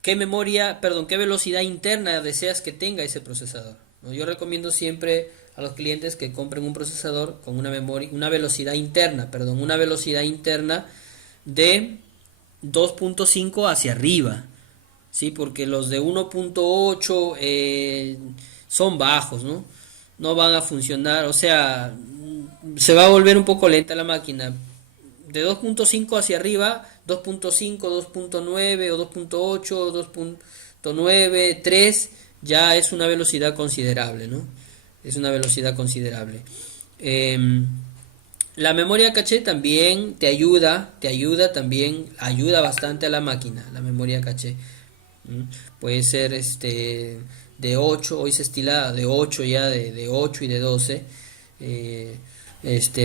qué memoria, perdón, qué velocidad interna deseas que tenga ese procesador? ¿No? Yo recomiendo siempre a los clientes que compren un procesador con una memoria, una velocidad interna, perdón, una velocidad interna de 2.5 hacia arriba, ¿sí? Porque los de 1.8 son bajos, ¿no? No van a funcionar, o sea, se va a volver un poco lenta la máquina. De 2.5 hacia arriba, 2.5, 2.9 o 2.8, 2.9, 3, ya es una velocidad considerable, ¿no? Es una velocidad considerable. Em, la memoria caché también ayuda bastante a la máquina, la memoria caché. Puede ser de 8, hoy se estila de 8 ya, de 8 y de 12 eh,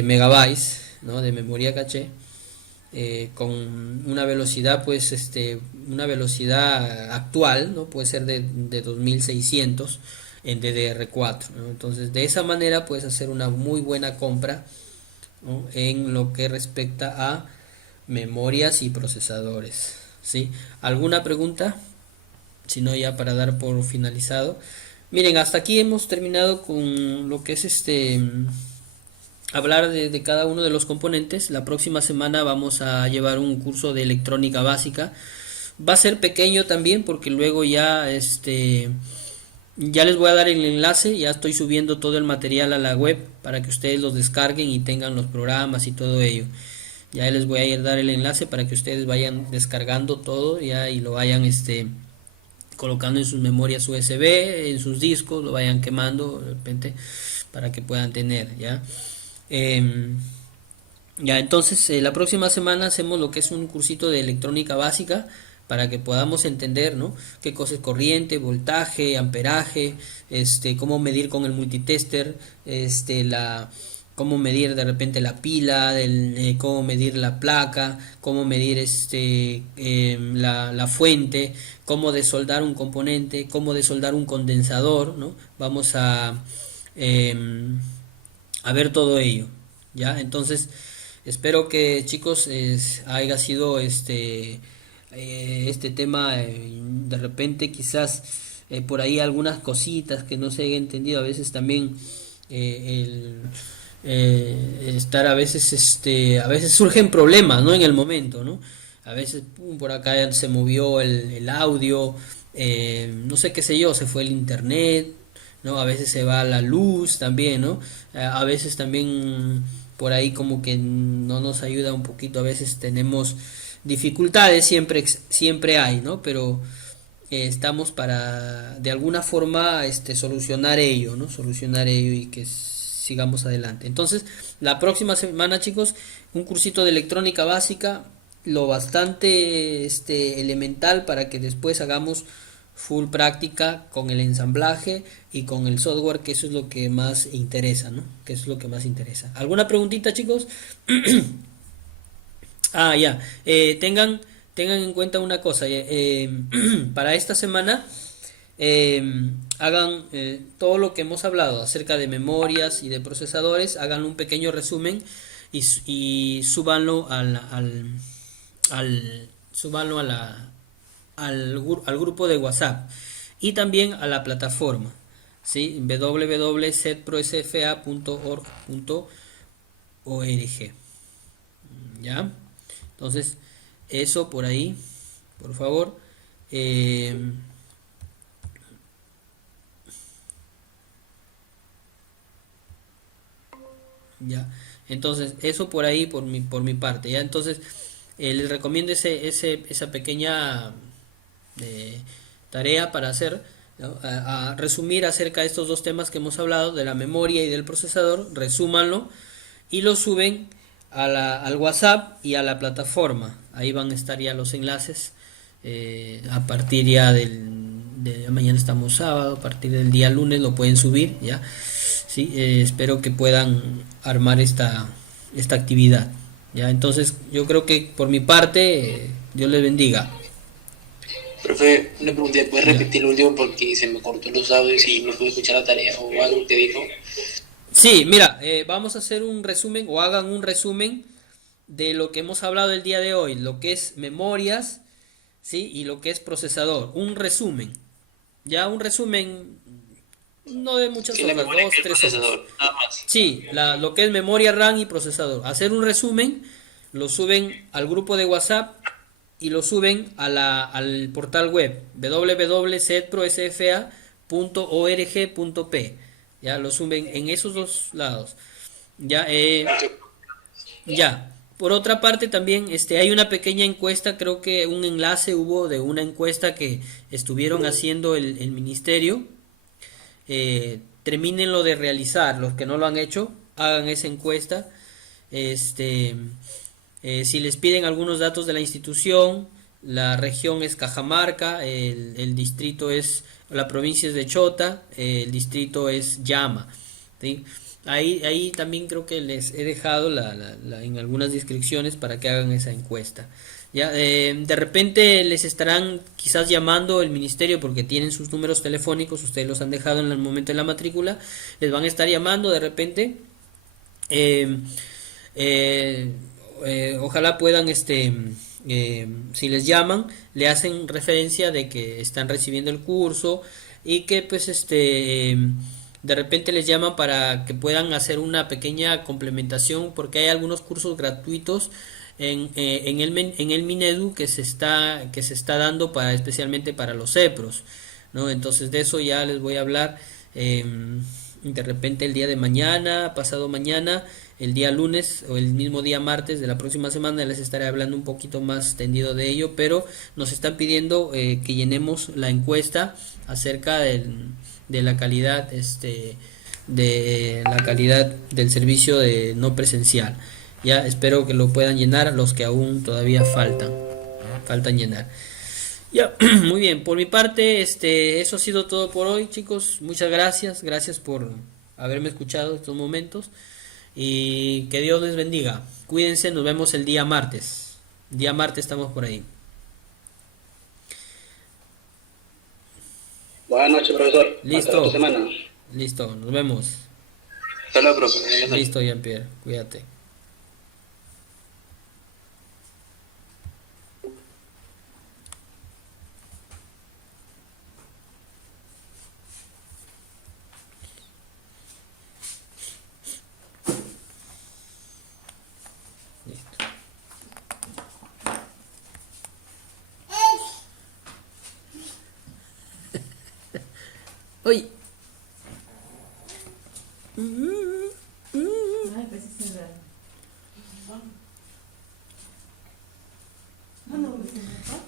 megabytes, ¿no? De memoria caché, con una velocidad, pues una velocidad actual, ¿no? Puede ser de 2600 en DDR4, ¿no? Entonces de esa manera puedes hacer una muy buena compra, ¿no? En lo que respecta a memorias y procesadores, ¿sí? ¿Alguna pregunta? Si no, ya para dar por finalizado. Miren, hasta aquí hemos terminado con lo que es hablar de cada uno de los componentes. La próxima semana vamos a llevar un curso de electrónica básica. Va a ser pequeño también porque luego ya ya les voy a dar el enlace, ya estoy subiendo todo el material a la web para que ustedes los descarguen y tengan los programas y todo ello. Ya les voy a ir a dar el enlace para que ustedes vayan descargando todo ya y lo vayan colocando en sus memorias USB, en sus discos, lo vayan quemando de repente para que puedan tener, ¿ya? Em, ya, entonces la próxima semana hacemos lo que es un cursito de electrónica básica para que podamos entender, ¿no? Qué cosa es corriente, voltaje, amperaje, cómo medir con el multitester, cómo medir de repente la pila, cómo medir la placa, cómo medir la fuente, cómo desoldar un componente, cómo desoldar un condensador, ¿no? Vamos em, a ver todo ello, ¿ya? Entonces, espero que chicos haya sido este tema de repente quizás por ahí algunas cositas que no se haya entendido, a veces también estar a veces surgen problemas, ¿no? En el momento, ¿no? A veces pum, por acá ya se movió el audio, no sé qué sé yo, se fue el internet, ¿no? A veces se va la luz también, ¿no? A veces también por ahí como que no nos ayuda un poquito, a veces tenemos dificultades, siempre hay, ¿no? Pero estamos para de alguna forma solucionar ello, ¿no? Solucionar ello y que sigamos adelante. Entonces, la próxima semana, chicos, un cursito de electrónica básica, lo bastante elemental para que después hagamos full práctica con el ensamblaje y con el software, que eso es lo que más interesa, ¿no? Que eso es lo que más interesa. ¿Alguna preguntita, chicos? Ah, ya. Tengan en cuenta una cosa. Para esta semana, hagan todo lo que hemos hablado acerca de memorias y de procesadores, hagan un pequeño resumen y súbanlo súbanlo al grupo de WhatsApp y también a la plataforma, ¿sí? www.setprosfa.org. ¿Ya? Entonces, eso por ahí, por favor. Ya, entonces eso por ahí por mi parte, ya. Entonces les recomiendo esa pequeña eh, tarea para hacer, ¿no? A resumir acerca de estos dos temas que hemos hablado, de la memoria y del procesador. Resúmanlo y lo suben al WhatsApp y a la plataforma. Ahí van a estar ya los enlaces a partir ya de mañana. Estamos sábado, a partir del día lunes lo pueden subir ya. Sí, espero que puedan armar esta actividad. Ya, entonces yo creo que por mi parte, Dios les bendiga. Profe, una pregunta, ¿puedes Ya. repetir lo último porque se me cortó los audios y no pude escuchar la tarea o algo que dijo? Sí, mira, vamos a hacer un resumen o hagan un resumen de lo que hemos hablado el día de hoy, lo que es memorias, ¿sí? Y lo que es procesador. Un resumen. Ya un resumen, no de muchas Que la hojas, memoria dos, que el tres hojas. procesador, nada más. Sí, lo que es memoria RAM y procesador. Hacer un resumen, lo suben al grupo de WhatsApp y lo suben al portal web www.cedprosfa.org.p. Ya lo suben en esos dos lados. Ya, ya. Por otra parte también hay una pequeña encuesta, creo que un enlace hubo de una encuesta que estuvieron haciendo el ministerio. Termínenlo de realizar, los que no lo han hecho, hagan esa encuesta. Este, si les piden algunos datos de la institución, la región es Cajamarca, el distrito es, la provincia es de Chota, el distrito es Llama, ¿sí? Ahí también creo que les he dejado en algunas descripciones para que hagan esa encuesta. Ya, de repente les estarán quizás llamando el ministerio porque tienen sus números telefónicos, ustedes los han dejado en el momento de la matrícula, les van a estar llamando de repente. eh, eh, Ojalá puedan, si les llaman, le hacen referencia de que están recibiendo el curso y que pues de repente les llaman para que puedan hacer una pequeña complementación porque hay algunos cursos gratuitos en el Minedu que se está dando para especialmente para los CEPROS, ¿no? Entonces de eso ya les voy a hablar de repente el día de mañana, pasado mañana, el día lunes o el mismo día martes de la próxima semana les estaré hablando un poquito más tendido de ello, pero nos están pidiendo que llenemos la encuesta acerca de la calidad de la calidad del servicio de no presencial. Ya espero que lo puedan llenar los que aún todavía faltan llenar. Ya, muy bien, por mi parte, eso ha sido todo por hoy, chicos. Muchas gracias, gracias por haberme escuchado estos momentos y que Dios les bendiga. Cuídense, nos vemos el día martes. Día martes estamos por ahí. Buenas noches, profesor. Hasta la otra Listo, semana. listo, nos vemos. Hasta luego, profe. Buenas noches. Listo, Jean-Pierre, cuídate. Listo. Uy. Ay, pues sí se da.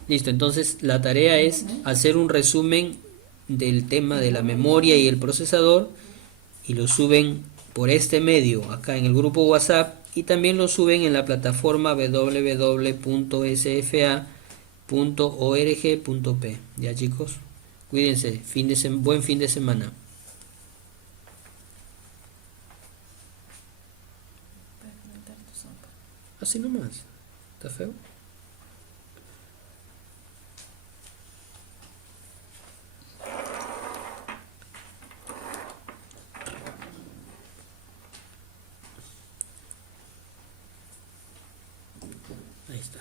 Listo, entonces la tarea es hacer un resumen del tema de la memoria y el procesador y lo suben por este medio acá en el grupo WhatsApp y también lo suben en la plataforma www.sfa.org.p. Ya chicos, cuídense, buen fin de semana. Así nomás, ¿está feo? Ahí está.